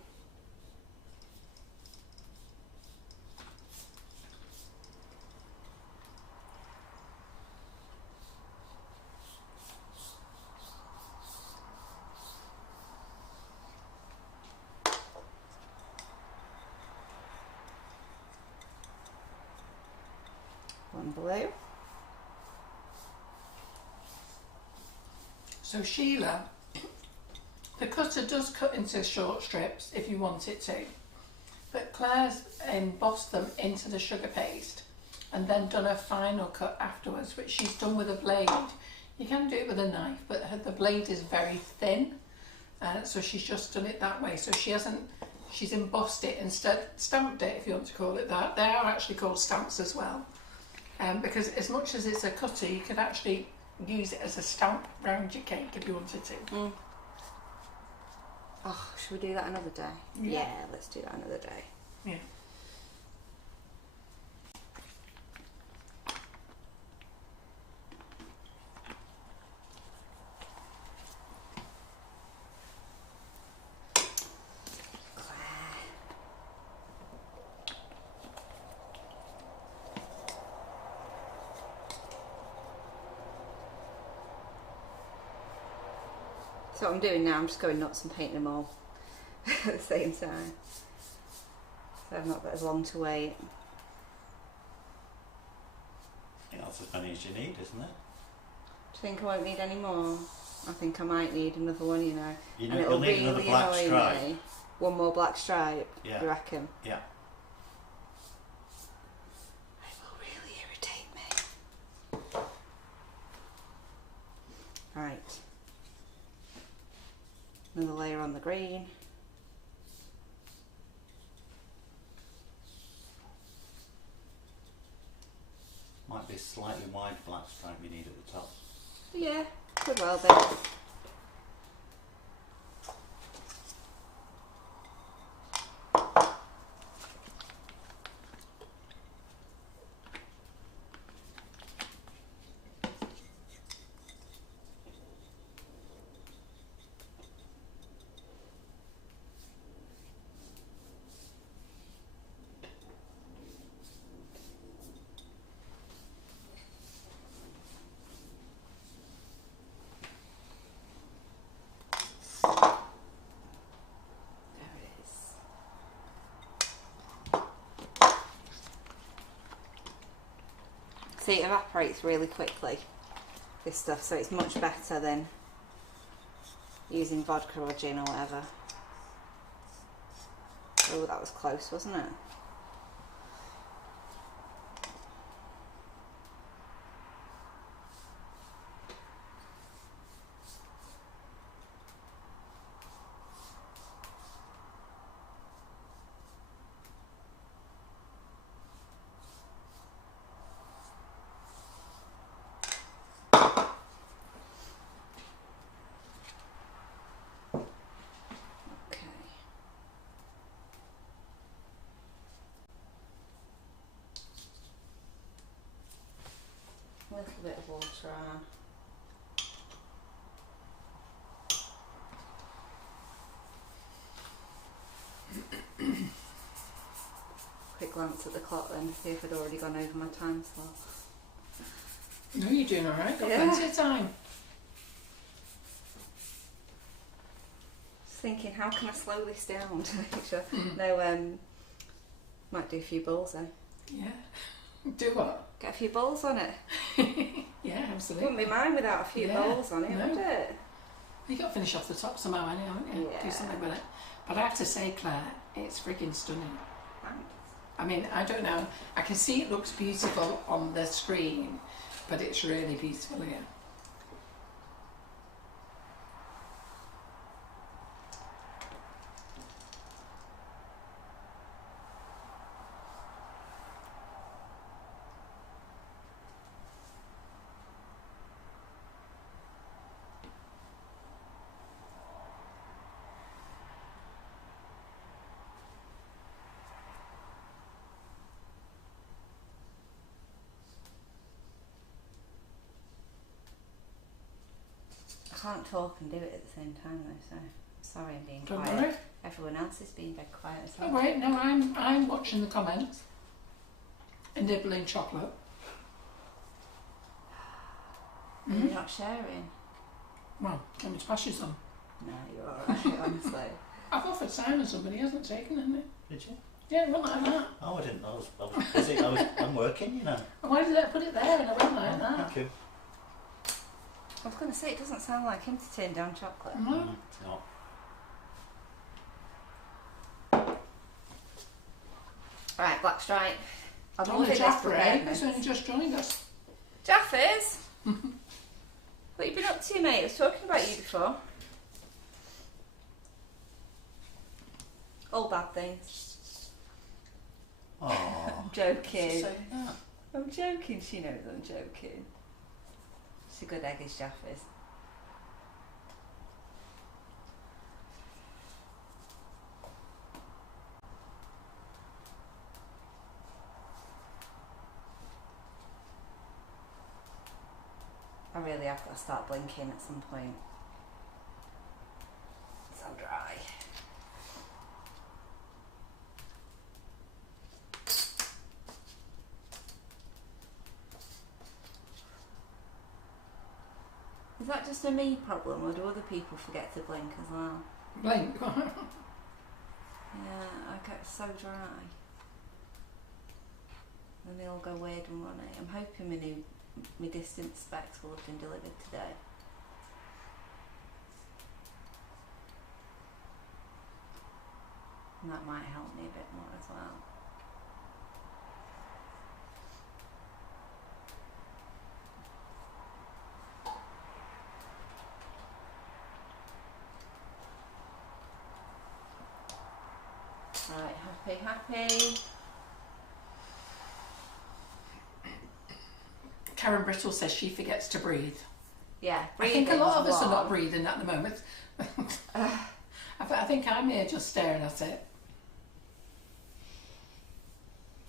One blue. So Sheila, the cutter does cut into short strips if you want it to, but Claire's embossed them into the sugar paste and then done a final cut afterwards, which she's done with a blade. You can do it with a knife, but the blade is very thin, so she's just done it that way. So she's embossed it instead, stamped it if you want to call it that. They are actually called stamps as well, because as much as it's a cutter, you could actually use it as a stamp round your cake if you wanted to. Mm. Oh, should we do that another day? Yeah, let's do that another day. Yeah. So what I'm doing now, I'm just going nuts and painting them all at the same time. So I've not got as long to wait. I think that's as many as you need, isn't it? Do you think I won't need any more? I think I might need another one, you know. You And know, it'll you'll need another really black annoy stripe. me. One more black stripe, Yeah. you reckon? Yeah. It will really irritate me. Right. Another layer on the green. Might be a slightly wide black stripe you need at the top. Yeah, could well be. See, it evaporates really quickly, this stuff, so it's much better than using vodka or gin or whatever. Oh, that was close, wasn't it? A little bit of water on. Quick glance at the clock then to see if I'd already gone over my time slot. No, you're doing alright, got Yeah. plenty of time. Just thinking, how can I slow this down to make sure? No, might do a few balls though. Yeah. Do what? Get a few balls on it. Yeah, absolutely. Wouldn't be mine without a few Yeah, balls on it, no. would it? You got to finish off the top somehow, anyway, haven't you? Yeah. Do something with it. But I have to say, Claire, it's freaking stunning. Thanks. I mean, I don't know. I can see it looks beautiful on the screen, but it's really beautiful here. I can't talk and do it at the same time though, so sorry I'm being Don't quiet. worry. Everyone else is being very quiet as well. Oh wait, no, I'm watching the comments and nibbling chocolate. You're not sharing? Well, can we pass you some? No, you're alright, honestly. I've offered Simon some, but he hasn't taken any. Did you? Yeah, it went like that. Oh, I didn't. I was busy. I'm working, you know. And why did I put it there and I went like that? Thank you. I was going to say, it doesn't sound like him to turn down chocolate. No. It's not. Right, black stripe. I'm On the loving this Jaffa, eh? preparedness. He's only just joined us. Jaffers? What have you been up to, mate? I was talking about you before. All bad things. Oh. I'm joking. Say that. I'm joking, she knows I'm joking. She's a good egg, is Jaffers. I really have got to start blinking at some point. So dry. Is that just a me problem, or do other people forget to blink as well? Blink. Yeah, I get so dry. And they all go weird and runny. I'm hoping my distance specs will have been delivered today. And that might help me a bit more as well. Right, happy. Karen Brittle says she forgets to breathe. Yeah, I think a lot of us are not breathing at the moment. I think I'm here just staring at it.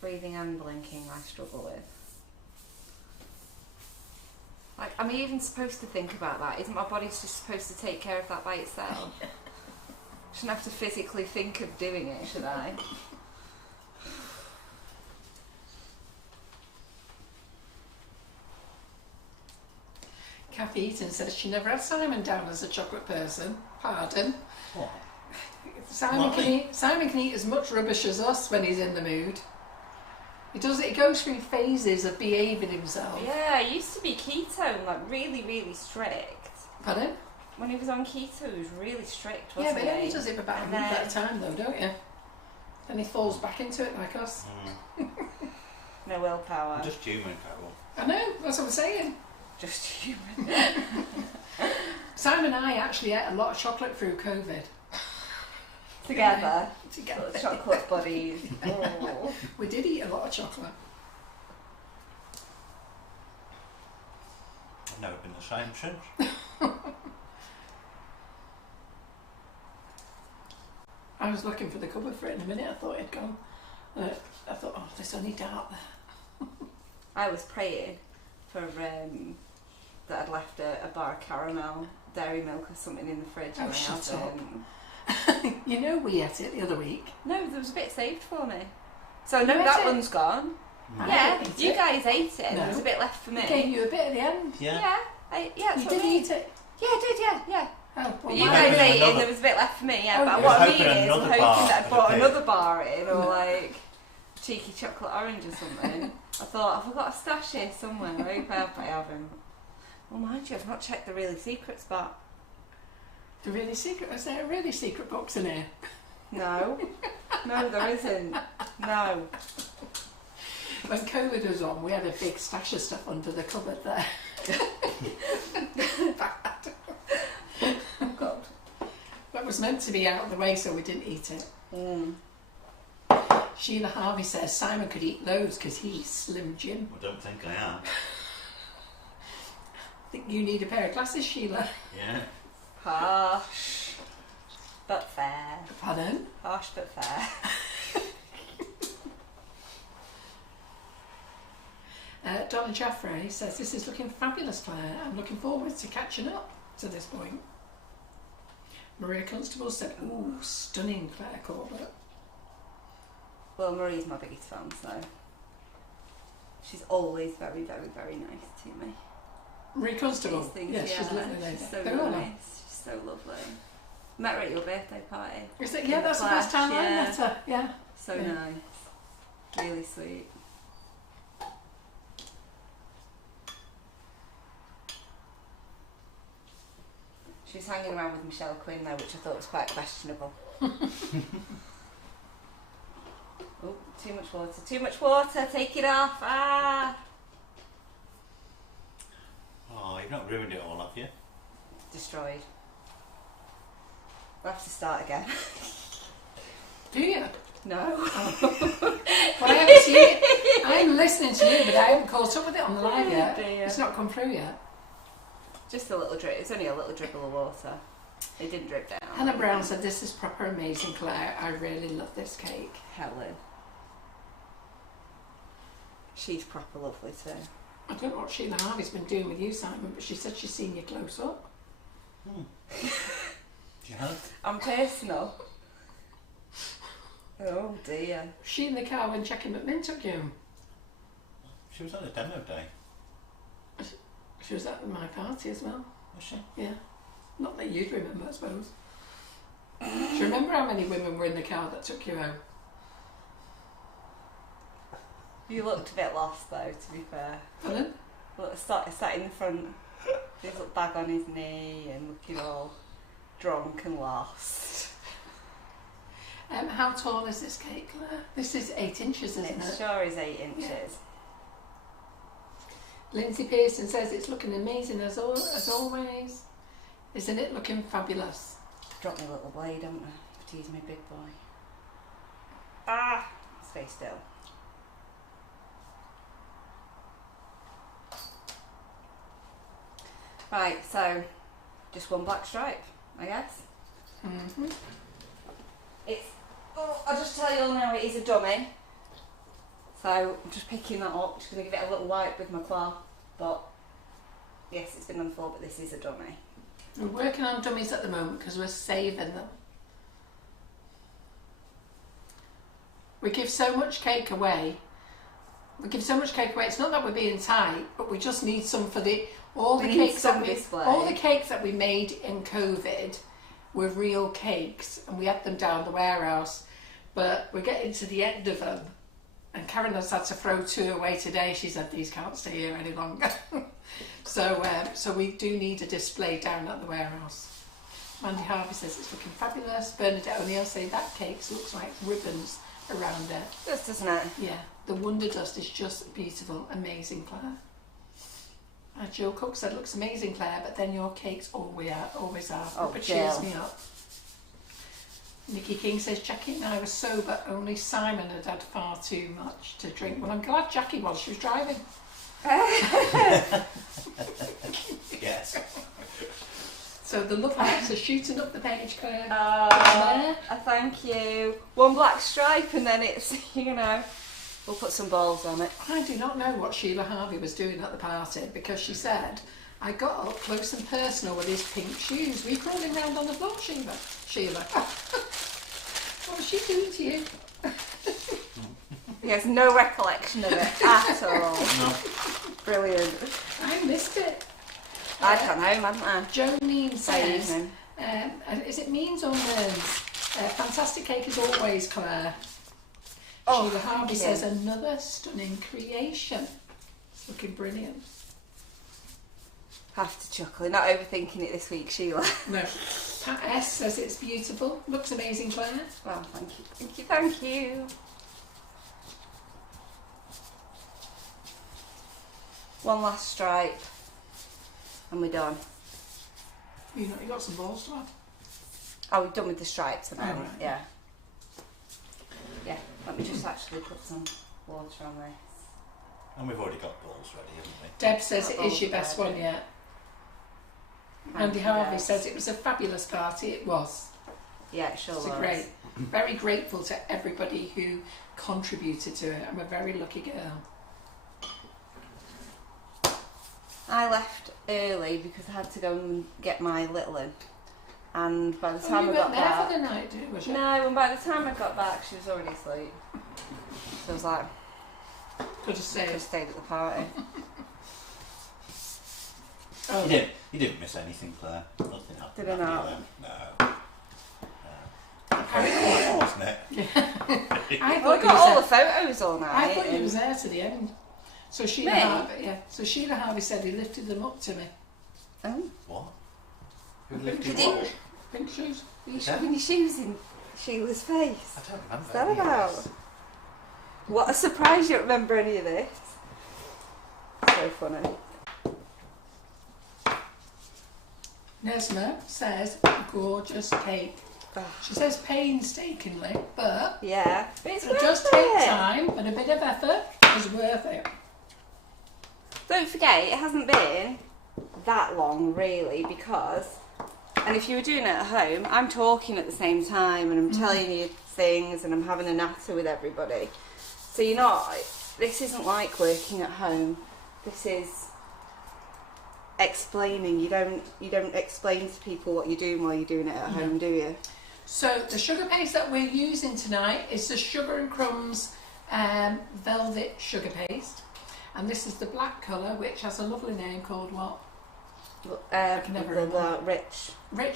Breathing and blinking I struggle with. Like, am I even supposed to think about that? Isn't my body just supposed to take care of that by itself? Shouldn't have to physically think of doing it, should I? Kathy Eaton says she never had Simon down as a chocolate person. Pardon? What? Simon can eat as much rubbish as us when he's in the mood. He goes through phases of behaving himself. Yeah, I used to be keto, like really, really strict. Pardon? When he was on keto, he was really strict, Yeah, wasn't but he? he only does it for about a month at a time though, don't you? Then he falls back into it like us. No willpower. I'm just human, Carol. I know, that's what I'm saying. Just human. Simon and I actually ate a lot of chocolate through COVID. Together. Together. Chocolate buddies. Oh. We did eat a lot of chocolate. I've never been the same since. I was looking for the cupboard for it in a minute. I thought it'd gone. I thought, oh, there's only dark there. I was praying for that I'd left a bar of caramel, dairy milk or something in the fridge. Oh, and I shut hadn't. You know we ate it the other week. No, there was a bit saved for me. So no, You ate that it? one's gone. I Yeah, didn't eat you it. guys ate it and No. there was a bit left for me. I gave you a bit at the end. Yeah. Yeah, that's You what did I mean. eat it. Yeah, I did, yeah. Oh, well, But you I guys hoping ate it and another- there was a bit left for me, yeah. Oh, But yeah. what I I was mean hoping is, I'm another hoping bar that I at bought a bit. another bar in, or No. like cheeky chocolate orange or something. I thought, have I got a stash here somewhere? I hope I haven't. Well, mind you, I've not checked the really secret spot. The really secret, is there a really secret box in here? No. No, there isn't. No. When COVID was on, we had a big stash of stuff under the cupboard there. Oh, God. That was meant to be out of the way so we didn't eat it. Mm. Sheila Harvey says Simon could eat loads because he's Slim Jim. I don't think I am. I think you need a pair of glasses, Sheila. Yeah. Harsh, but fair. Pardon? Harsh, but fair. Donna Jaffrey says, this is looking fabulous, Claire. I'm looking forward to catching up to this point. Maria Constable said, ooh, stunning, Claire Corbett. Well, Marie's my biggest fan, so she's always very, very, very nice to me. Maria Constable? These things, Yes, she's a lovely lady. She's so Go on. nice. She's so lovely. Met her at your birthday party. Is it? In Yeah, the that's the flesh, first time I yeah. met her. Yeah. So Yeah. nice. Really sweet. She was hanging around with Michelle Quinn though, which I thought was quite questionable. Oh, too much water. Too much water. Take it off. Ah. Oh, you've not ruined it all, have you? Destroyed. We'll have to start again. Do you? No. Well, I haven't seen it. I'm listening to you, but I haven't caught up with it on the live yet. Dear. It's not come through yet. Just a little drip. It's only a little dribble of water. It didn't drip down. Hannah Brown said, this is proper amazing, Claire. I really love this cake. Helen. She's proper lovely too. I don't know what Sheila Harvey's been doing with you, Simon, but she said she's seen you close up. Do you have? I'm personal. Oh dear. Was she in the car when Jackie McMinn took you? She was on a demo day, She was at my party as well. was she? Yeah. Not that you'd remember, I suppose. Do you remember how many women were in the car that took you home? You looked a bit lost though, to be fair. Pardon? Look, sat in the front, his little bag on his knee and looking all drunk and lost. How tall is this cake, Claire? This is 8 inches, isn't it? It sure is 8 inches. Yeah. Lindsay Pearson says it's looking amazing as always. Isn't it looking fabulous? Drop my little blade, haven't I? To use my big boy. Ah! Stay still. Right, so just one black stripe, I guess. Mm-hmm. I'll just tell you all now, it is a dummy. So I'm just picking that up, just going to give it a little wipe with my claw. But yes, it's been on the floor, but this is a dummy. We're working on dummies at the moment because we're saving them. We give so much cake away. It's not that we're being tight, but we just need some for all the cakes that we made in COVID were real cakes, and we had them down the warehouse. But we're getting to the end of them, and Karen has had to throw 2 away today. She said these can't stay here any longer. So we do need a display down at the warehouse. Mandy Harvey says it's looking fabulous. Bernadette O'Neill saying that cake looks like ribbons around it. Just, doesn't it? Yeah, the Wonderdust is just beautiful, amazing, Claire. Jill Cook said looks amazing, Claire, but then your cakes always are. Oh, It cheers me up. Nikki King says Jackie and I were sober, only Simon had far too much to drink. Well, I'm glad Jackie was, she was driving. Yes. So the love hearts are shooting up the page, Claire. Thank you. One black stripe and then it's, we'll put some balls on it. I do not know what Sheila Harvey was doing at the party because she said, I got up close and personal with his pink shoes. Were you crawling round on the floor, Sheila? What was she doing to you? He has no recollection of it at all. No. Brilliant. I missed it. I'd come home, hadn't I? Jolene says, evening. is it means or means? Fantastic cake as always, Claire. Oh, Sheila Harvey thank you. says another stunning creation. It's looking brilliant. Have to chuckle. Not overthinking it this week, Sheila. No. Pat S says it's beautiful. Looks amazing, Claire. Well, thank you. Thank you, thank you. One last stripe and we're done. You got some balls to add? Oh, we're done with the stripes and Oh, then, right. yeah. Yeah, let me just actually put some water on this. And we've already got balls ready, haven't we? Deb says Got it is balls your best ready. one yet. Thank Andy you, Harvey guys. says it was a fabulous party. It was. Yeah, it sure It's was. very grateful to everybody who contributed to it. I'm a very lucky girl. I left early because I had to go and get my little one. And by the time you I got weren't there back... for the night, did you? Was you? No, and by the time I got back, she was already asleep. So I was like, Could have stayed. just stayed at the party. Oh. You didn't miss anything, Claire. Nothing happened. Did I not? No. Very quiet, wasn't it? I Well, I thought got all the photos all night. I thought you and- was there to the end. So Sheila Me? Harvey, yeah. So Sheila Harvey said he lifted them up to me. Oh. What? Who lifted Did what? he- Pink shoes. Are you shoving your shoes in Sheila's face? I don't remember. What's that any of about? this. What a surprise you don't remember any of this. So funny. Nesma says gorgeous cake. Oh, She says painstakingly, but yeah. But it's it worth does take it. time and a bit of effort is worth it. Don't forget, it hasn't been that long really because, and if you were doing it at home, I'm talking at the same time and I'm telling you things and I'm having a natter with everybody. So you're not, this isn't like working at home. This is explaining. You don't explain to people what you're doing while you're doing it at home, do you? So the sugar paste that we're using tonight is the Sugar and Crumbs velvet sugar paste, and this is the black colour, which has a lovely name called what? Can never the remember. rich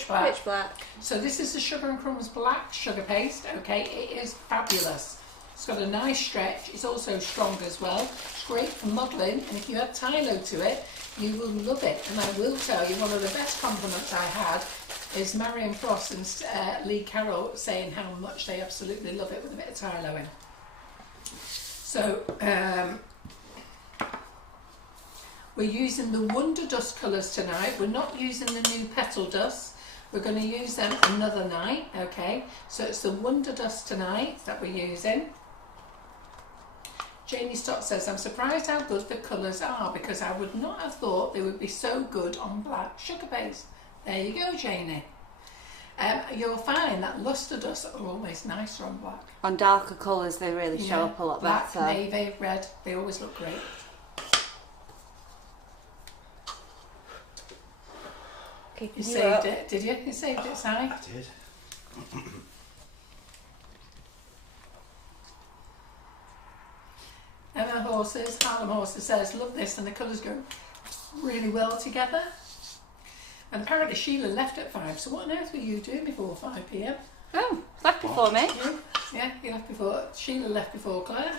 Black. Rich black. So this is the Sugar and Crumbs black sugar paste. Okay, it is fabulous. It's got a nice stretch. It's also strong as well. It's great for modelling, and if you add Tylo to it, you will love it. And I will tell you, one of the best compliments I had is Marion Frost and Lee Carroll saying how much they absolutely love it with a bit of Tylo in. So we're using the Wonderdust Colours tonight. We're not using the new Petal Dust. We're going to use them another night, okay? So it's the Wonderdust tonight that we're using. Janie Stott says, I'm surprised how good the colours are because I would not have thought they would be so good on black sugar paste. There you go, Janie. You'll find that lustre dusts are always nicer on black. On darker colours they really show up a lot black, better. Navy, red, they always look great. You saved it, did you? You saved it, Si? I did. Emma Horses, Harlem Horses says, love this and the colours go really well together. And apparently Sheila left at 5, so what on earth were you doing before 5 p.m? Oh, left before me. Yeah, you left before, Sheila left before Claire.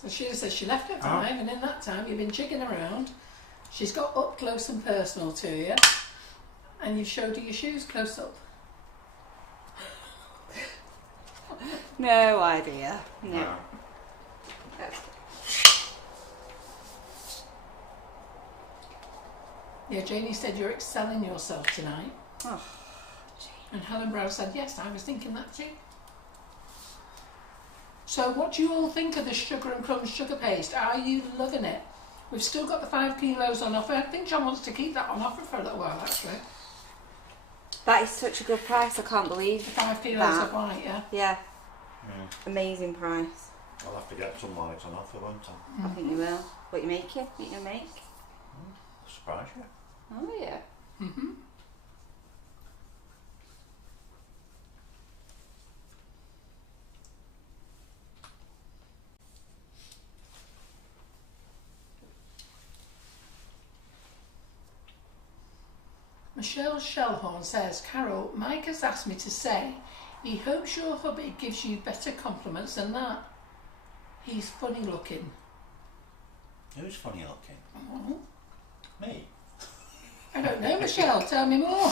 So Sheila says she left at 5 and in that time you've been jigging around. She's got up close and personal to you and you've showed her your shoes close up. No idea. No. Yeah, Janie said you're excelling yourself tonight. Oh, and Helen Brown said, yes, I was thinking that too. So what do you all think of the Sugar and Crumbs sugar paste? Are you loving it? We've still got the 5 kilos on offer. I think John wants to keep that on offer for a little while, actually. that is such a good price. I can't believe The 5 kilos that. of white, yeah. Yeah, Yeah. amazing price. I'll have to get some white on offer, won't I? I think you will. What you making? What you gonna make? I'll surprise you. Oh yeah. Mm-hmm. Michelle Shellhorn says, Carol, Mike has asked me to say he hopes your hubby gives you better compliments than that. He's funny looking. Who's funny looking? Oh, Me? I don't know, Michelle, tell me more.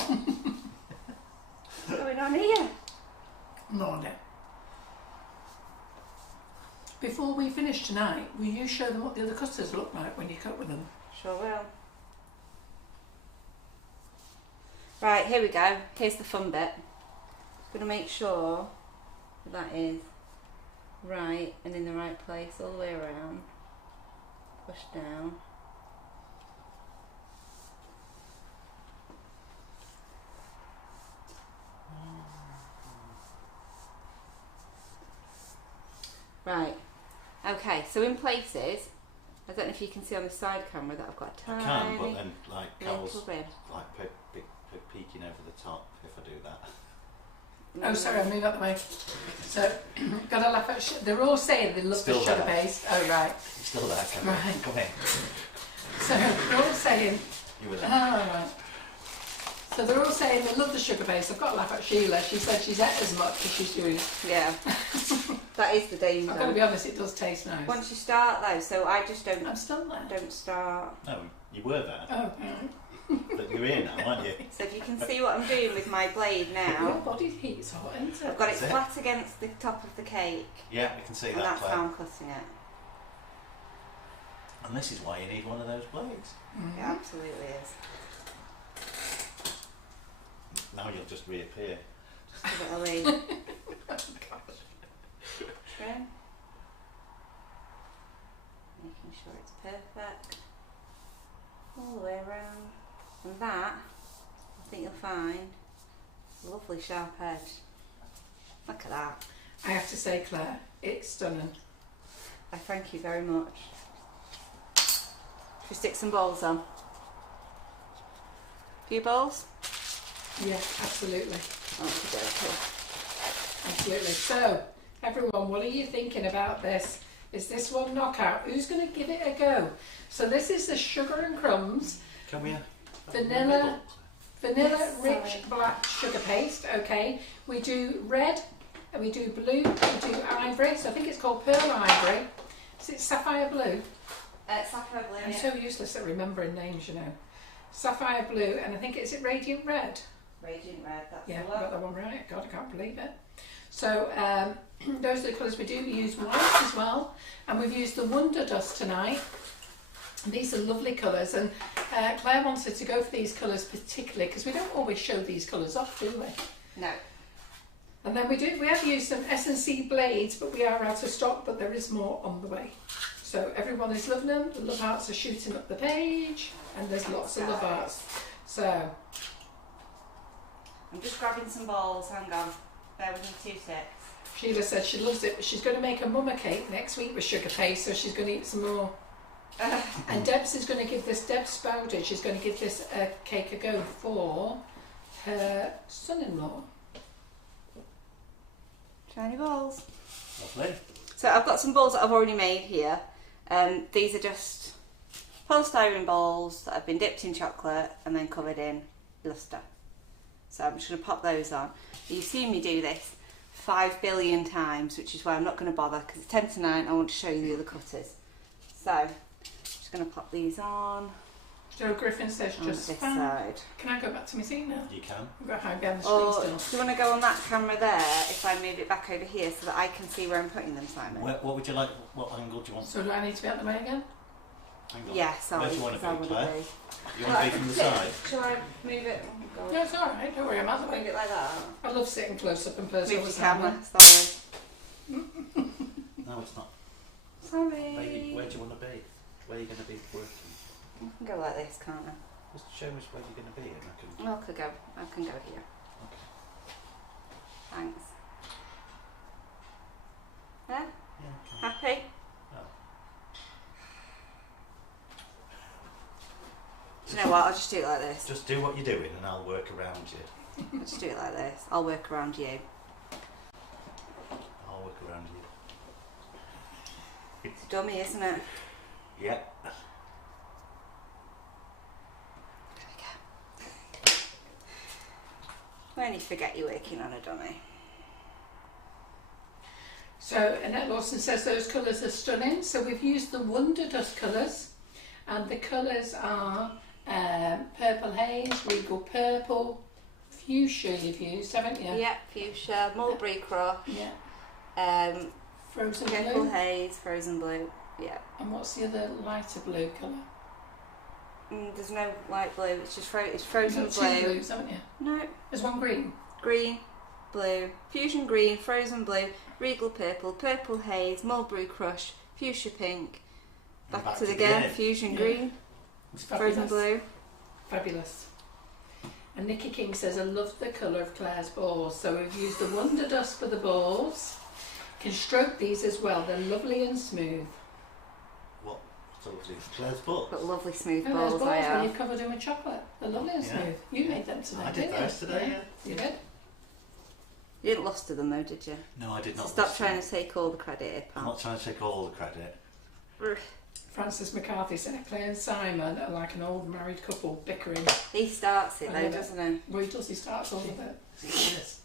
What's going on here? Morning. Before we finish tonight, will you show them what the other custards look like when you cut with them? Sure will. Right, here we go. Here's the fun bit. I'm going to make sure that is right and in the right place all the way around. Push down. Right, okay, so in places, I don't know if you can see on the side camera that I've got a I tiny can, but then like Carol's little bit. like peeking over the top if I do that. Oh, sorry, I'll move out the way. So, gotta laugh at they're all saying they love Still the sugar there. paste. Oh, right. You're still there, Carol. Right. Come in. So, they're all saying, You were there. oh, right. So, they're all saying they love the sugar paste. I've got to laugh at Sheila. She said she's ate as much as she's doing. Yeah, that is the danger. I've got to be honest, it does taste nice. Once you start though, so I just don't I'm still there. don't start. No, you were there. Oh, right. But you're here now, aren't you? So if you can see what I'm doing with my blade Your now, body heat's hot, isn't it? I've got it That's it. flat against the top of the cake, Yeah, we can see and that, that's Claire. how I'm cutting it. And this is why you need one of those blades. Mhm. It absolutely is. Now you'll just reappear. Just give it a lead. Trim. Making sure it's perfect. All the way around. And that, I think you'll find, a lovely sharp edge. Look at that. I have to say, Claire, it's stunning. I thank you very much. Should we stick some balls on? A few balls? Yeah, absolutely. Okay. Absolutely. So, everyone, what are you thinking about this? Is this one knockout? Who's going to give it a go? So this is the Sugar and Crumbs Come here. vanilla Yes, rich sorry. black sugar paste. Okay, we do red and we do blue, we do ivory. So I think it's called pearl ivory. Is it sapphire blue? Sapphire blue. I'm so useless at remembering names, you know. Sapphire blue, and I think is it radiant red? Radiant red, that's Yeah, the I got one. that one right. God, I can't believe it. So those are the colours we do. We use white as well, and we've used the Wonderdust tonight. And these are lovely colours, and Claire wanted to go for these colours particularly because we don't always show these colours off, do we? No. And then we have used some S&C blades, but we are out of stock, but there is more on the way. So everyone is loving them. The love hearts are shooting up the page, and there's lots of love hearts. So I'm just grabbing some balls, hang on. Bear with me 2 secs. Sheila said she loves it, but she's going to make a mumma cake next week with sugar paste, so she's going to eat some more. And Debs is going to give this, Deb Spouted, she's going to give this cake a go for her son-in-law. Shiny balls. Lovely. So I've got some balls that I've already made here. These are just polystyrene balls that have been dipped in chocolate and then covered in lustre. So I'm just going to pop those on. You've seen me do this 5 billion times, which is why I'm not going to bother, because it's 10 to 9, I want to show you the other cutters. So just going to pop these on. Joe Griffin says on just this fine. side. Can I go back to my seat now? You can. I've got to hide behind the screen Or still. do you want to go on that camera there if I move it back over here so that I can see where I'm putting them, Simon? What would you like? What angle do you want? So do I need to be out the way again? Angle. Yeah, sorry. Where do you want to I be, would Claire? agree. You want to be from the side? Shall I move it? Oh, God. No, it's alright, don't worry, I'm out the Move way. it like that. I love sitting close up and personal. Move with your camera, Simon. sorry. No, it's not. Sorry. Baby, where do you want to be? Where are you going to be working? I can go like this, can't I? Just show us where you're going to be and I can... Oh, I can go here. Okay. Thanks. Yeah? Yeah, okay. Happy? Oh. Do you know what? I'll just do it like this. Just do what you're doing and I'll work around you. I'll just do it like this. I'll work around you. I'll work around you. It's dummy, isn't it? Yeah. There we go. When you forget you're working on a dummy. So Annette Lawson says those colours are stunning. So we've used the Wonderdust Colours, and the colours are Purple Haze, Regal Purple, Fuchsia you've used, haven't you? Yep, fuchsia, mulberry crush, Yeah. Frozen purple blue. haze, frozen blue. Yeah. And what's the other lighter blue colour? There's no light blue. It's just it's You've frozen got two blue. blues, haven't you? No, There's one green. green, blue, fusion green, frozen blue, regal purple, purple haze, mulberry crush, fuchsia pink. And Back to it again. Fusion Yeah. green, It's frozen fabulous. blue. Fabulous. And Nikki King says, I love the colour of Claire's balls. So we've used the Wonderdust for the balls. Can stroke these as well. They're lovely and smooth. What? So it's Claire's balls? Got lovely smooth And there's balls. balls I when have. you've covered them with chocolate. They're lovely and Yeah. smooth. You made them today, I did didn't those you? today, yeah. You did? You didn't lustre them though, did you? No, I did So not. stop listen. trying to take all the credit. I'm not trying to take all the credit. Francis McCarthy said Claire and Simon are like an old married couple bickering. He starts it I though, love it. doesn't he? Well, he does, he starts all of it. Yes.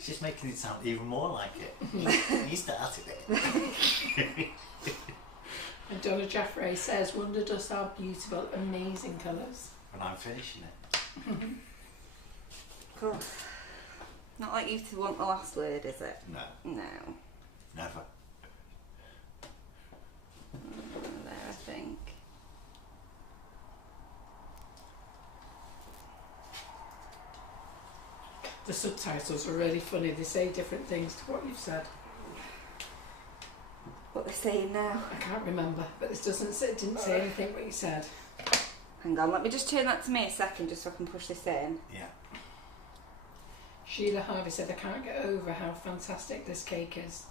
She's making it sound even more like it. You started it. And Donna Jaffray says Wonderdust are beautiful, amazing colours. And I'm finishing it. Cool. Not like you two want the last word, is it? No, No. never. There, I think. The subtitles are really funny. They say different things to what you've said. What they're saying now. I can't remember, but this didn't say anything what you said. Hang on, let me just turn that to me a second just so I can push this in. Yeah. Sheila Harvey said, I can't get over how fantastic this cake is.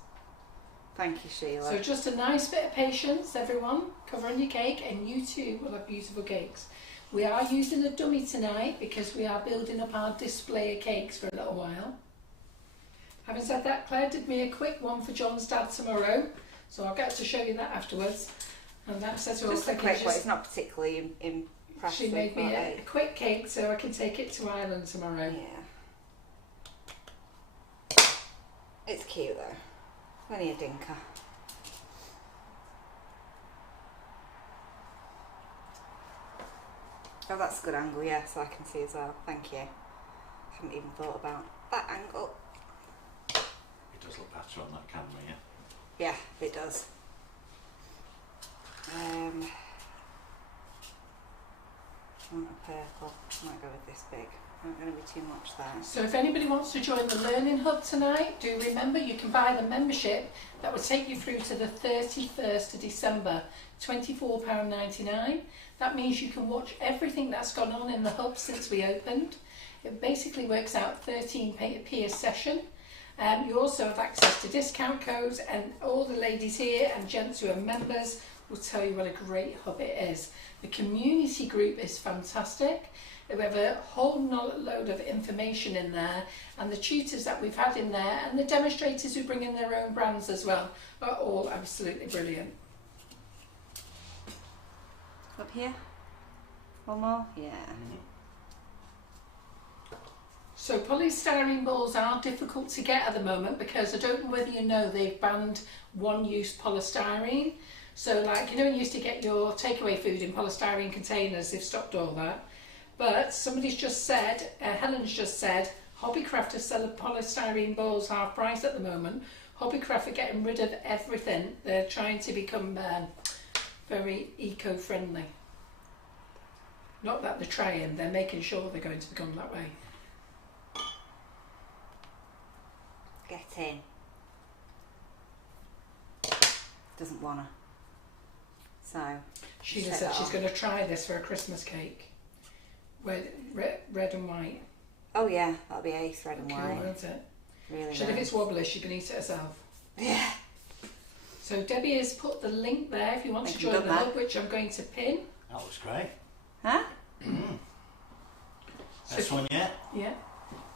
Thank you, Sheila. So just a nice bit of patience, everyone, covering your cake, and you too will have beautiful cakes. We are using a dummy tonight because we are building up our display of cakes for a little while. Having said that, Claire did me a quick one for John's dad tomorrow, so I'll get to show you that afterwards. And that says just a quick one, it's not particularly impressive. she made me right? a quick cake so I can take it to Ireland tomorrow. Yeah. It's cute though. Plenty of dinker. Oh, that's a good angle, yeah, so I can see as well. Thank you. haven't even thought about that angle. It does look better on that camera, yeah. Yeah, it does. I want a purple. Might go with this big. Not going to be too much there. So if anybody wants to join the Learning Hub tonight, do remember you can buy the membership that will take you through to the 31st of December, £24.99. That means you can watch everything that's gone on in the hub since we opened. It basically works out 13p a session. You also have access to discount codes, and all the ladies here and gents who are members will tell you what a great hub it is. The community group is fantastic. We have a whole load of information in there, and the tutors that we've had in there and the demonstrators who bring in their own brands as well are all absolutely brilliant. Up here? One more? Yeah. So polystyrene balls are difficult to get at the moment because I don't know whether you know they've banned one-use polystyrene. So like, you know when you used to get your takeaway food in polystyrene containers, they've stopped all that. But somebody's just said, Helen's just said, Hobbycraft is selling polystyrene balls half price at the moment. Hobbycraft are getting rid of everything. They're trying to become very eco-friendly. Not that they're trying, they're making sure they're going to become that way. Get in. Doesn't wanna. So. Sheila said she's going to try this for a Christmas cake. Red and white. Oh yeah, that'll be ace, red and white. Won't it? Really If nice. it's wobbly, she can eat it herself. Yeah. So Debbie has put the link there if you want to join the hub, which I'm going to pin. That looks great. Huh? This one, yeah? Yeah.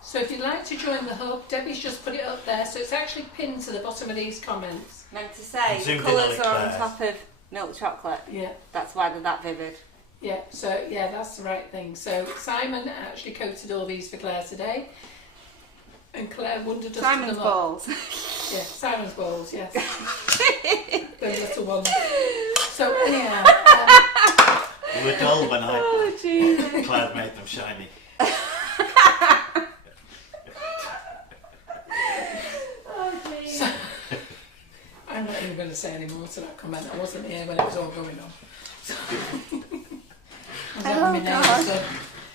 So if you'd like to join the hub, Debbie's just put it up there, so it's actually pinned to the bottom of these comments. Meant to say, the Zoomed in colours on it, are on Claire. top of milk chocolate. Yeah. That's why they're that vivid. Yeah, so yeah, that's the right thing. So Simon actually coated all these for Claire today. And Claire Wonderdusted Simon's them up. balls. Yeah, Simon's balls, yes. Those little ones. So anyhow, You were dull when Oh, Jesus. Claire made them shiny. Oh, jeez. so, I'm not even going to say any more to that comment. I wasn't here when it was all going on. I was having my nails done.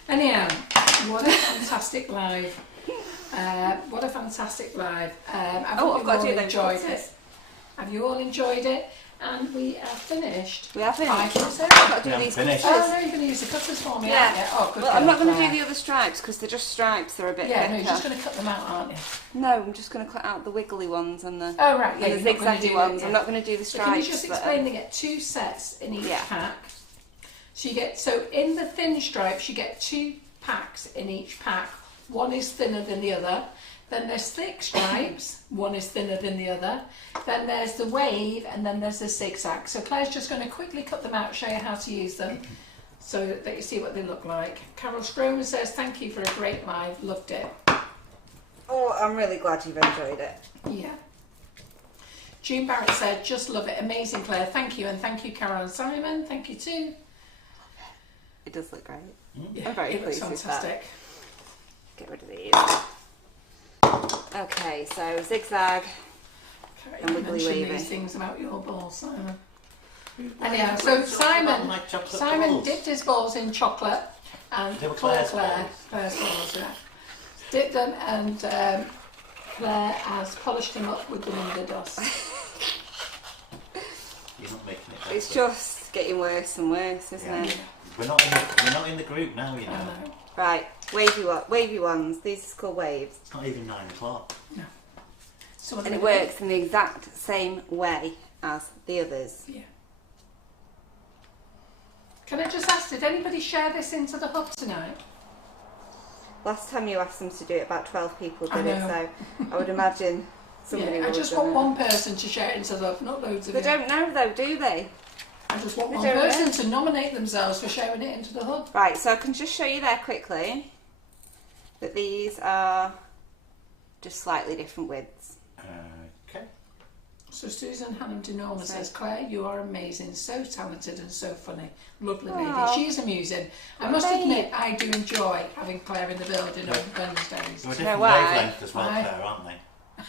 Anyhow, what a fantastic live. What a fantastic live. I've got to do them enjoyed chocolate. it. Have you all enjoyed it? And we are finished. We have finished. I think so. I've got to We do these haven't finished. cutters. Oh no, you're going to use the cutters for me, Yeah. aren't you? Oh, good Well, I'm girl, not going to Claire. do the other stripes because they're just stripes. They're a bit Yeah, no, thicker. you're just going to cut them out, aren't you? No, I'm just going to cut out the wiggly ones and the, Oh right, yeah. and the you're not gonna zigzaggy do ones. it, yeah. I'm not going to do the So stripes. can you just that are- explain? They get 2 sets in each Yeah. pack. So you get, so in the thin stripes you get 2 packs in each pack. One is thinner than the other. Then there's thick stripes, one is thinner than the other. Then there's the wave, and then there's the zigzag. So Claire's just going to quickly cut them out, show you how to use them, so that you see what they look like. Carol Stroman says, thank you for a great live, loved it. Oh, I'm really glad you've enjoyed it. Yeah. June Barrett said, just love it, amazing Claire, thank you, and thank you Carol and Simon, thank you too. It does look great. Yeah, I'm very it looks pleased with that. fantastic. Get rid of these. Okay, so zigzag. Carrie, And you wiggly mentioned wavy. these things about your balls, Simon. Anyhow, so Simon balls. dipped his balls in chocolate and They were Claire's Claire's balls, yeah. Dipped them, and Claire has polished them up with the Wonderdust. You're not making it better. It's just getting worse and worse, isn't Yeah. it? We're not in the group now, you I know. know. Right, wavy ones. These are called waves. It's not even 9 o'clock. No. So what And are it we doing? works in the exact same way as the others. Yeah. Can I just ask, did anybody share this into the hub tonight? Last time you asked them to do it, about 12 people I did it, know. so I would imagine somebody Yeah, I will just have want done one person to share it into the hub, not loads of it. you. They don't know though, do they? I just want They one don't know. person to nominate themselves for sharing it into the hub. Right, so I can just show you there quickly that these are just slightly different widths. Okay. So Susan Hannum de Norma says, Claire, you are amazing, so talented and so funny. Lovely lady. Wow. She is amusing. I must admit, I do enjoy having Claire in the building on Wednesdays. They're a different wavelength as well, Claire, aren't they?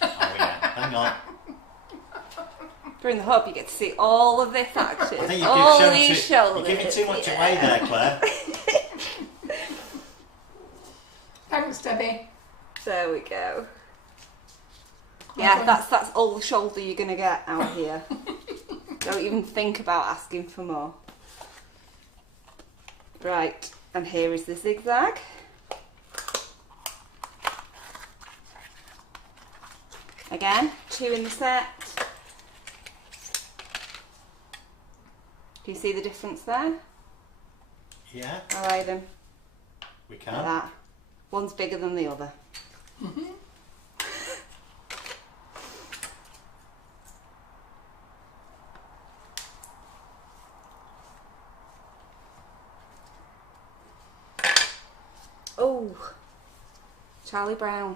Oh yeah, hang on. During the hub, you get to see all of this action. I think all these shoulders. You're giving too much away there, Claire. Thanks, Debbie. There we go. Yeah, that's all the shoulder you're going to get out here. Don't even think about asking for more. Right, and here is the zigzag. Again, 2 in the set. Do you see the difference there? Yeah. I'll lay them We can. like that. One's bigger than the other. Mm-hmm. Oh, Charlie Brown.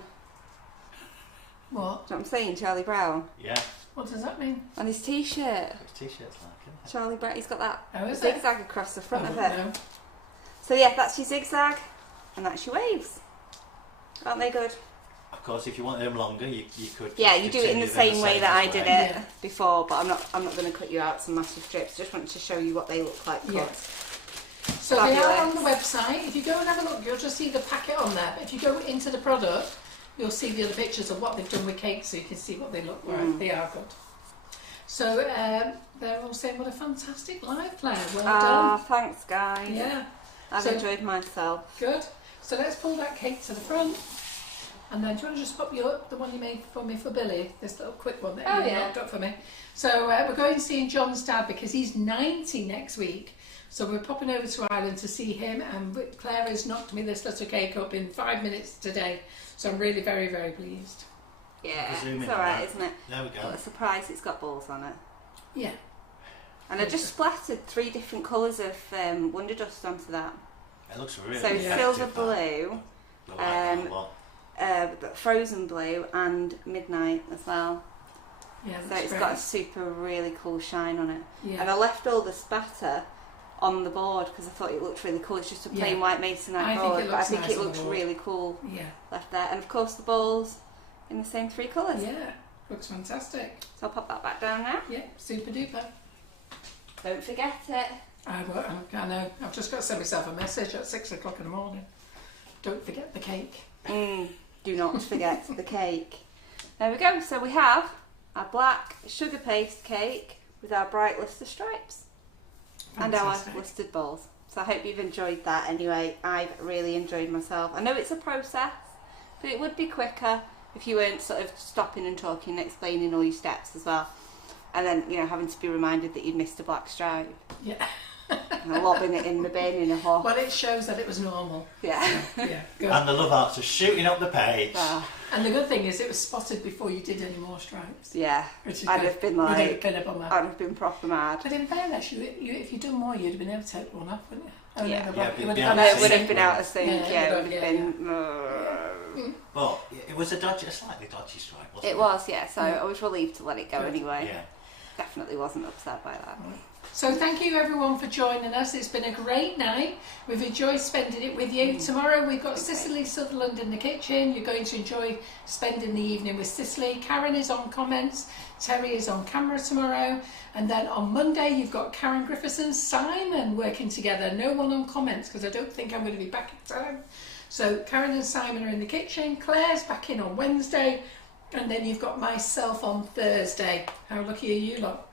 What? Do you know what I'm saying? Charlie Brown. Yeah. What does that mean? On his t-shirt. His t-shirt's like it. Charlie Brown, he's got that Oh, is it? zigzag across the front I of don't it. know. So yeah, that's your zigzag and that's your waves. Aren't they good? Of course, if you want them longer, you could. Yeah, you do it in the continue them same way that I did it Yeah. before, but I'm not going to cut you out some massive strips. Just wanted to show you what they look like cut. Yeah. So they are on the Fabulous. website. If you go and have a look, you'll just see the packet on there. But if you go into the product, you'll see the other pictures of what they've done with cakes, so you can see what they look like. They are good. So they're all saying, what a fantastic live, Claire. Well Ah, done. thanks guys. Yeah, I've So- enjoyed myself. good. So let's pull that cake to the front. And then do you want to just pop the one you made for me for Billy, this little quick one that you knocked up for me. So we're going seeing John's dad because he's 90 next week. So we're popping over to Ireland to see him, and Claire has knocked me this little cake up in 5 minutes today. So I'm really very, very pleased. Yeah, Zoom in it's on alright, that. isn't it? There we go. What a surprise, it's got balls on it. Yeah. And I just splattered 3 different colours of Wonderdust onto that. It looks really So effective, silver that. blue, I like that a lot. frozen blue and midnight as well. Yeah, So that's it's great. got a super really cool shine on it. Yeah. And I left all the spatter on the board because I thought it looked really cool. It's just a plain Yeah. white masonite I think board, it but I looks think nice it on the looks board. really cool Yeah. left there. And of course the balls in the same 3 colours. Yeah. Looks fantastic. So I'll pop that back down now. Yeah. Super duper. Don't forget it. I know. I've just got to send myself a message at 6 o'clock in the morning. Don't forget the cake. Do not forget the cake. There we go. So we have our black sugar paste cake with our bright lustre stripes and our Fantastic. lusted balls. So I hope you've enjoyed that anyway. I've really enjoyed myself. I know it's a process, but it would be quicker if you weren't sort of stopping and talking and explaining all your steps as well. And then, you know, having to be reminded that you'd missed a black stripe Yeah. and lobbing it in the bin in a hole. Well, it shows that it was normal. Yeah. Yeah. Good. And the love hearts are shooting up the page. Ah, And the good thing is it was spotted before you did any more stripes. yeah. Which is I'd good. have been Would have like, been a bummer. I'd have been proper mad. But in fairness, if you'd done more, you'd have been able to take one off, wouldn't you? Oh, Yeah. no, Yeah, it but would yeah, have No, had it would that have been out of sync, Yeah, it would have yeah, been... But it was a slightly dodgy stripe, wasn't it? It was, yeah, so I was relieved to let it go Good. anyway. Yeah. Definitely wasn't upset by that. So thank you everyone for joining us. It's been a great night. We've enjoyed spending it with you. Tomorrow we've got Cicely Sutherland in the kitchen. You're going to enjoy spending the evening with Cicely. Karen is on comments. Terry is on camera tomorrow. And then on Monday you've got Karen Griffiths and Simon working together. No one on comments because I don't think I'm going to be back in time. So Karen and Simon are in the kitchen. Claire's back in on Wednesday. And then you've got myself on Thursday. How lucky are you lot?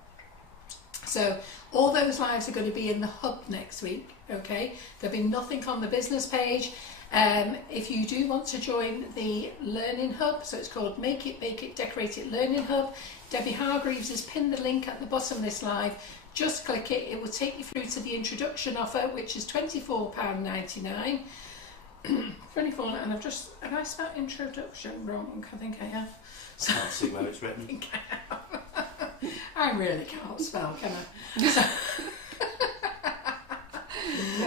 So all those lives are going to be in the hub next week, okay? There'll be nothing on the business page. If you do want to join the Learning Hub, so it's called Make It, Bake It, Decorate It Learning Hub, Debbie Hargreaves has pinned the link at the bottom of this live. Just click it, it will take you through to the introduction offer, which is £24.99. 24, and have I spelled introduction wrong? I think I have. So, Can't see where it's written. I really can't spell, can I? So,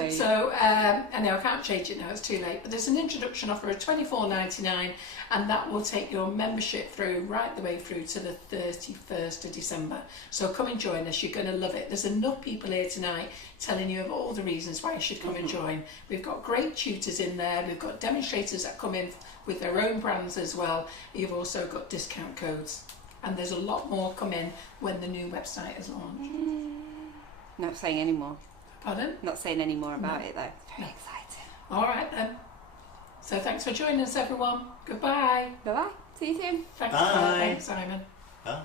Right. So, I know I can't change it now, it's too late, but there's an introduction offer of $24.99, and that will take your membership through right the way through to the 31st of December. So come and join us, you're going to love it. There's enough people here tonight telling you of all the reasons why you should come and join. We've got great tutors in there, we've got demonstrators that come in with their own brands as well. You've also got discount codes, and there's a lot more coming when the new website is launched. Not saying any more. Pardon? Not saying any more about it though. Very exciting. All right then. So thanks for joining us, everyone. Goodbye. Bye bye. See you soon. Thanks, Bye. Thanks, Simon. Bye.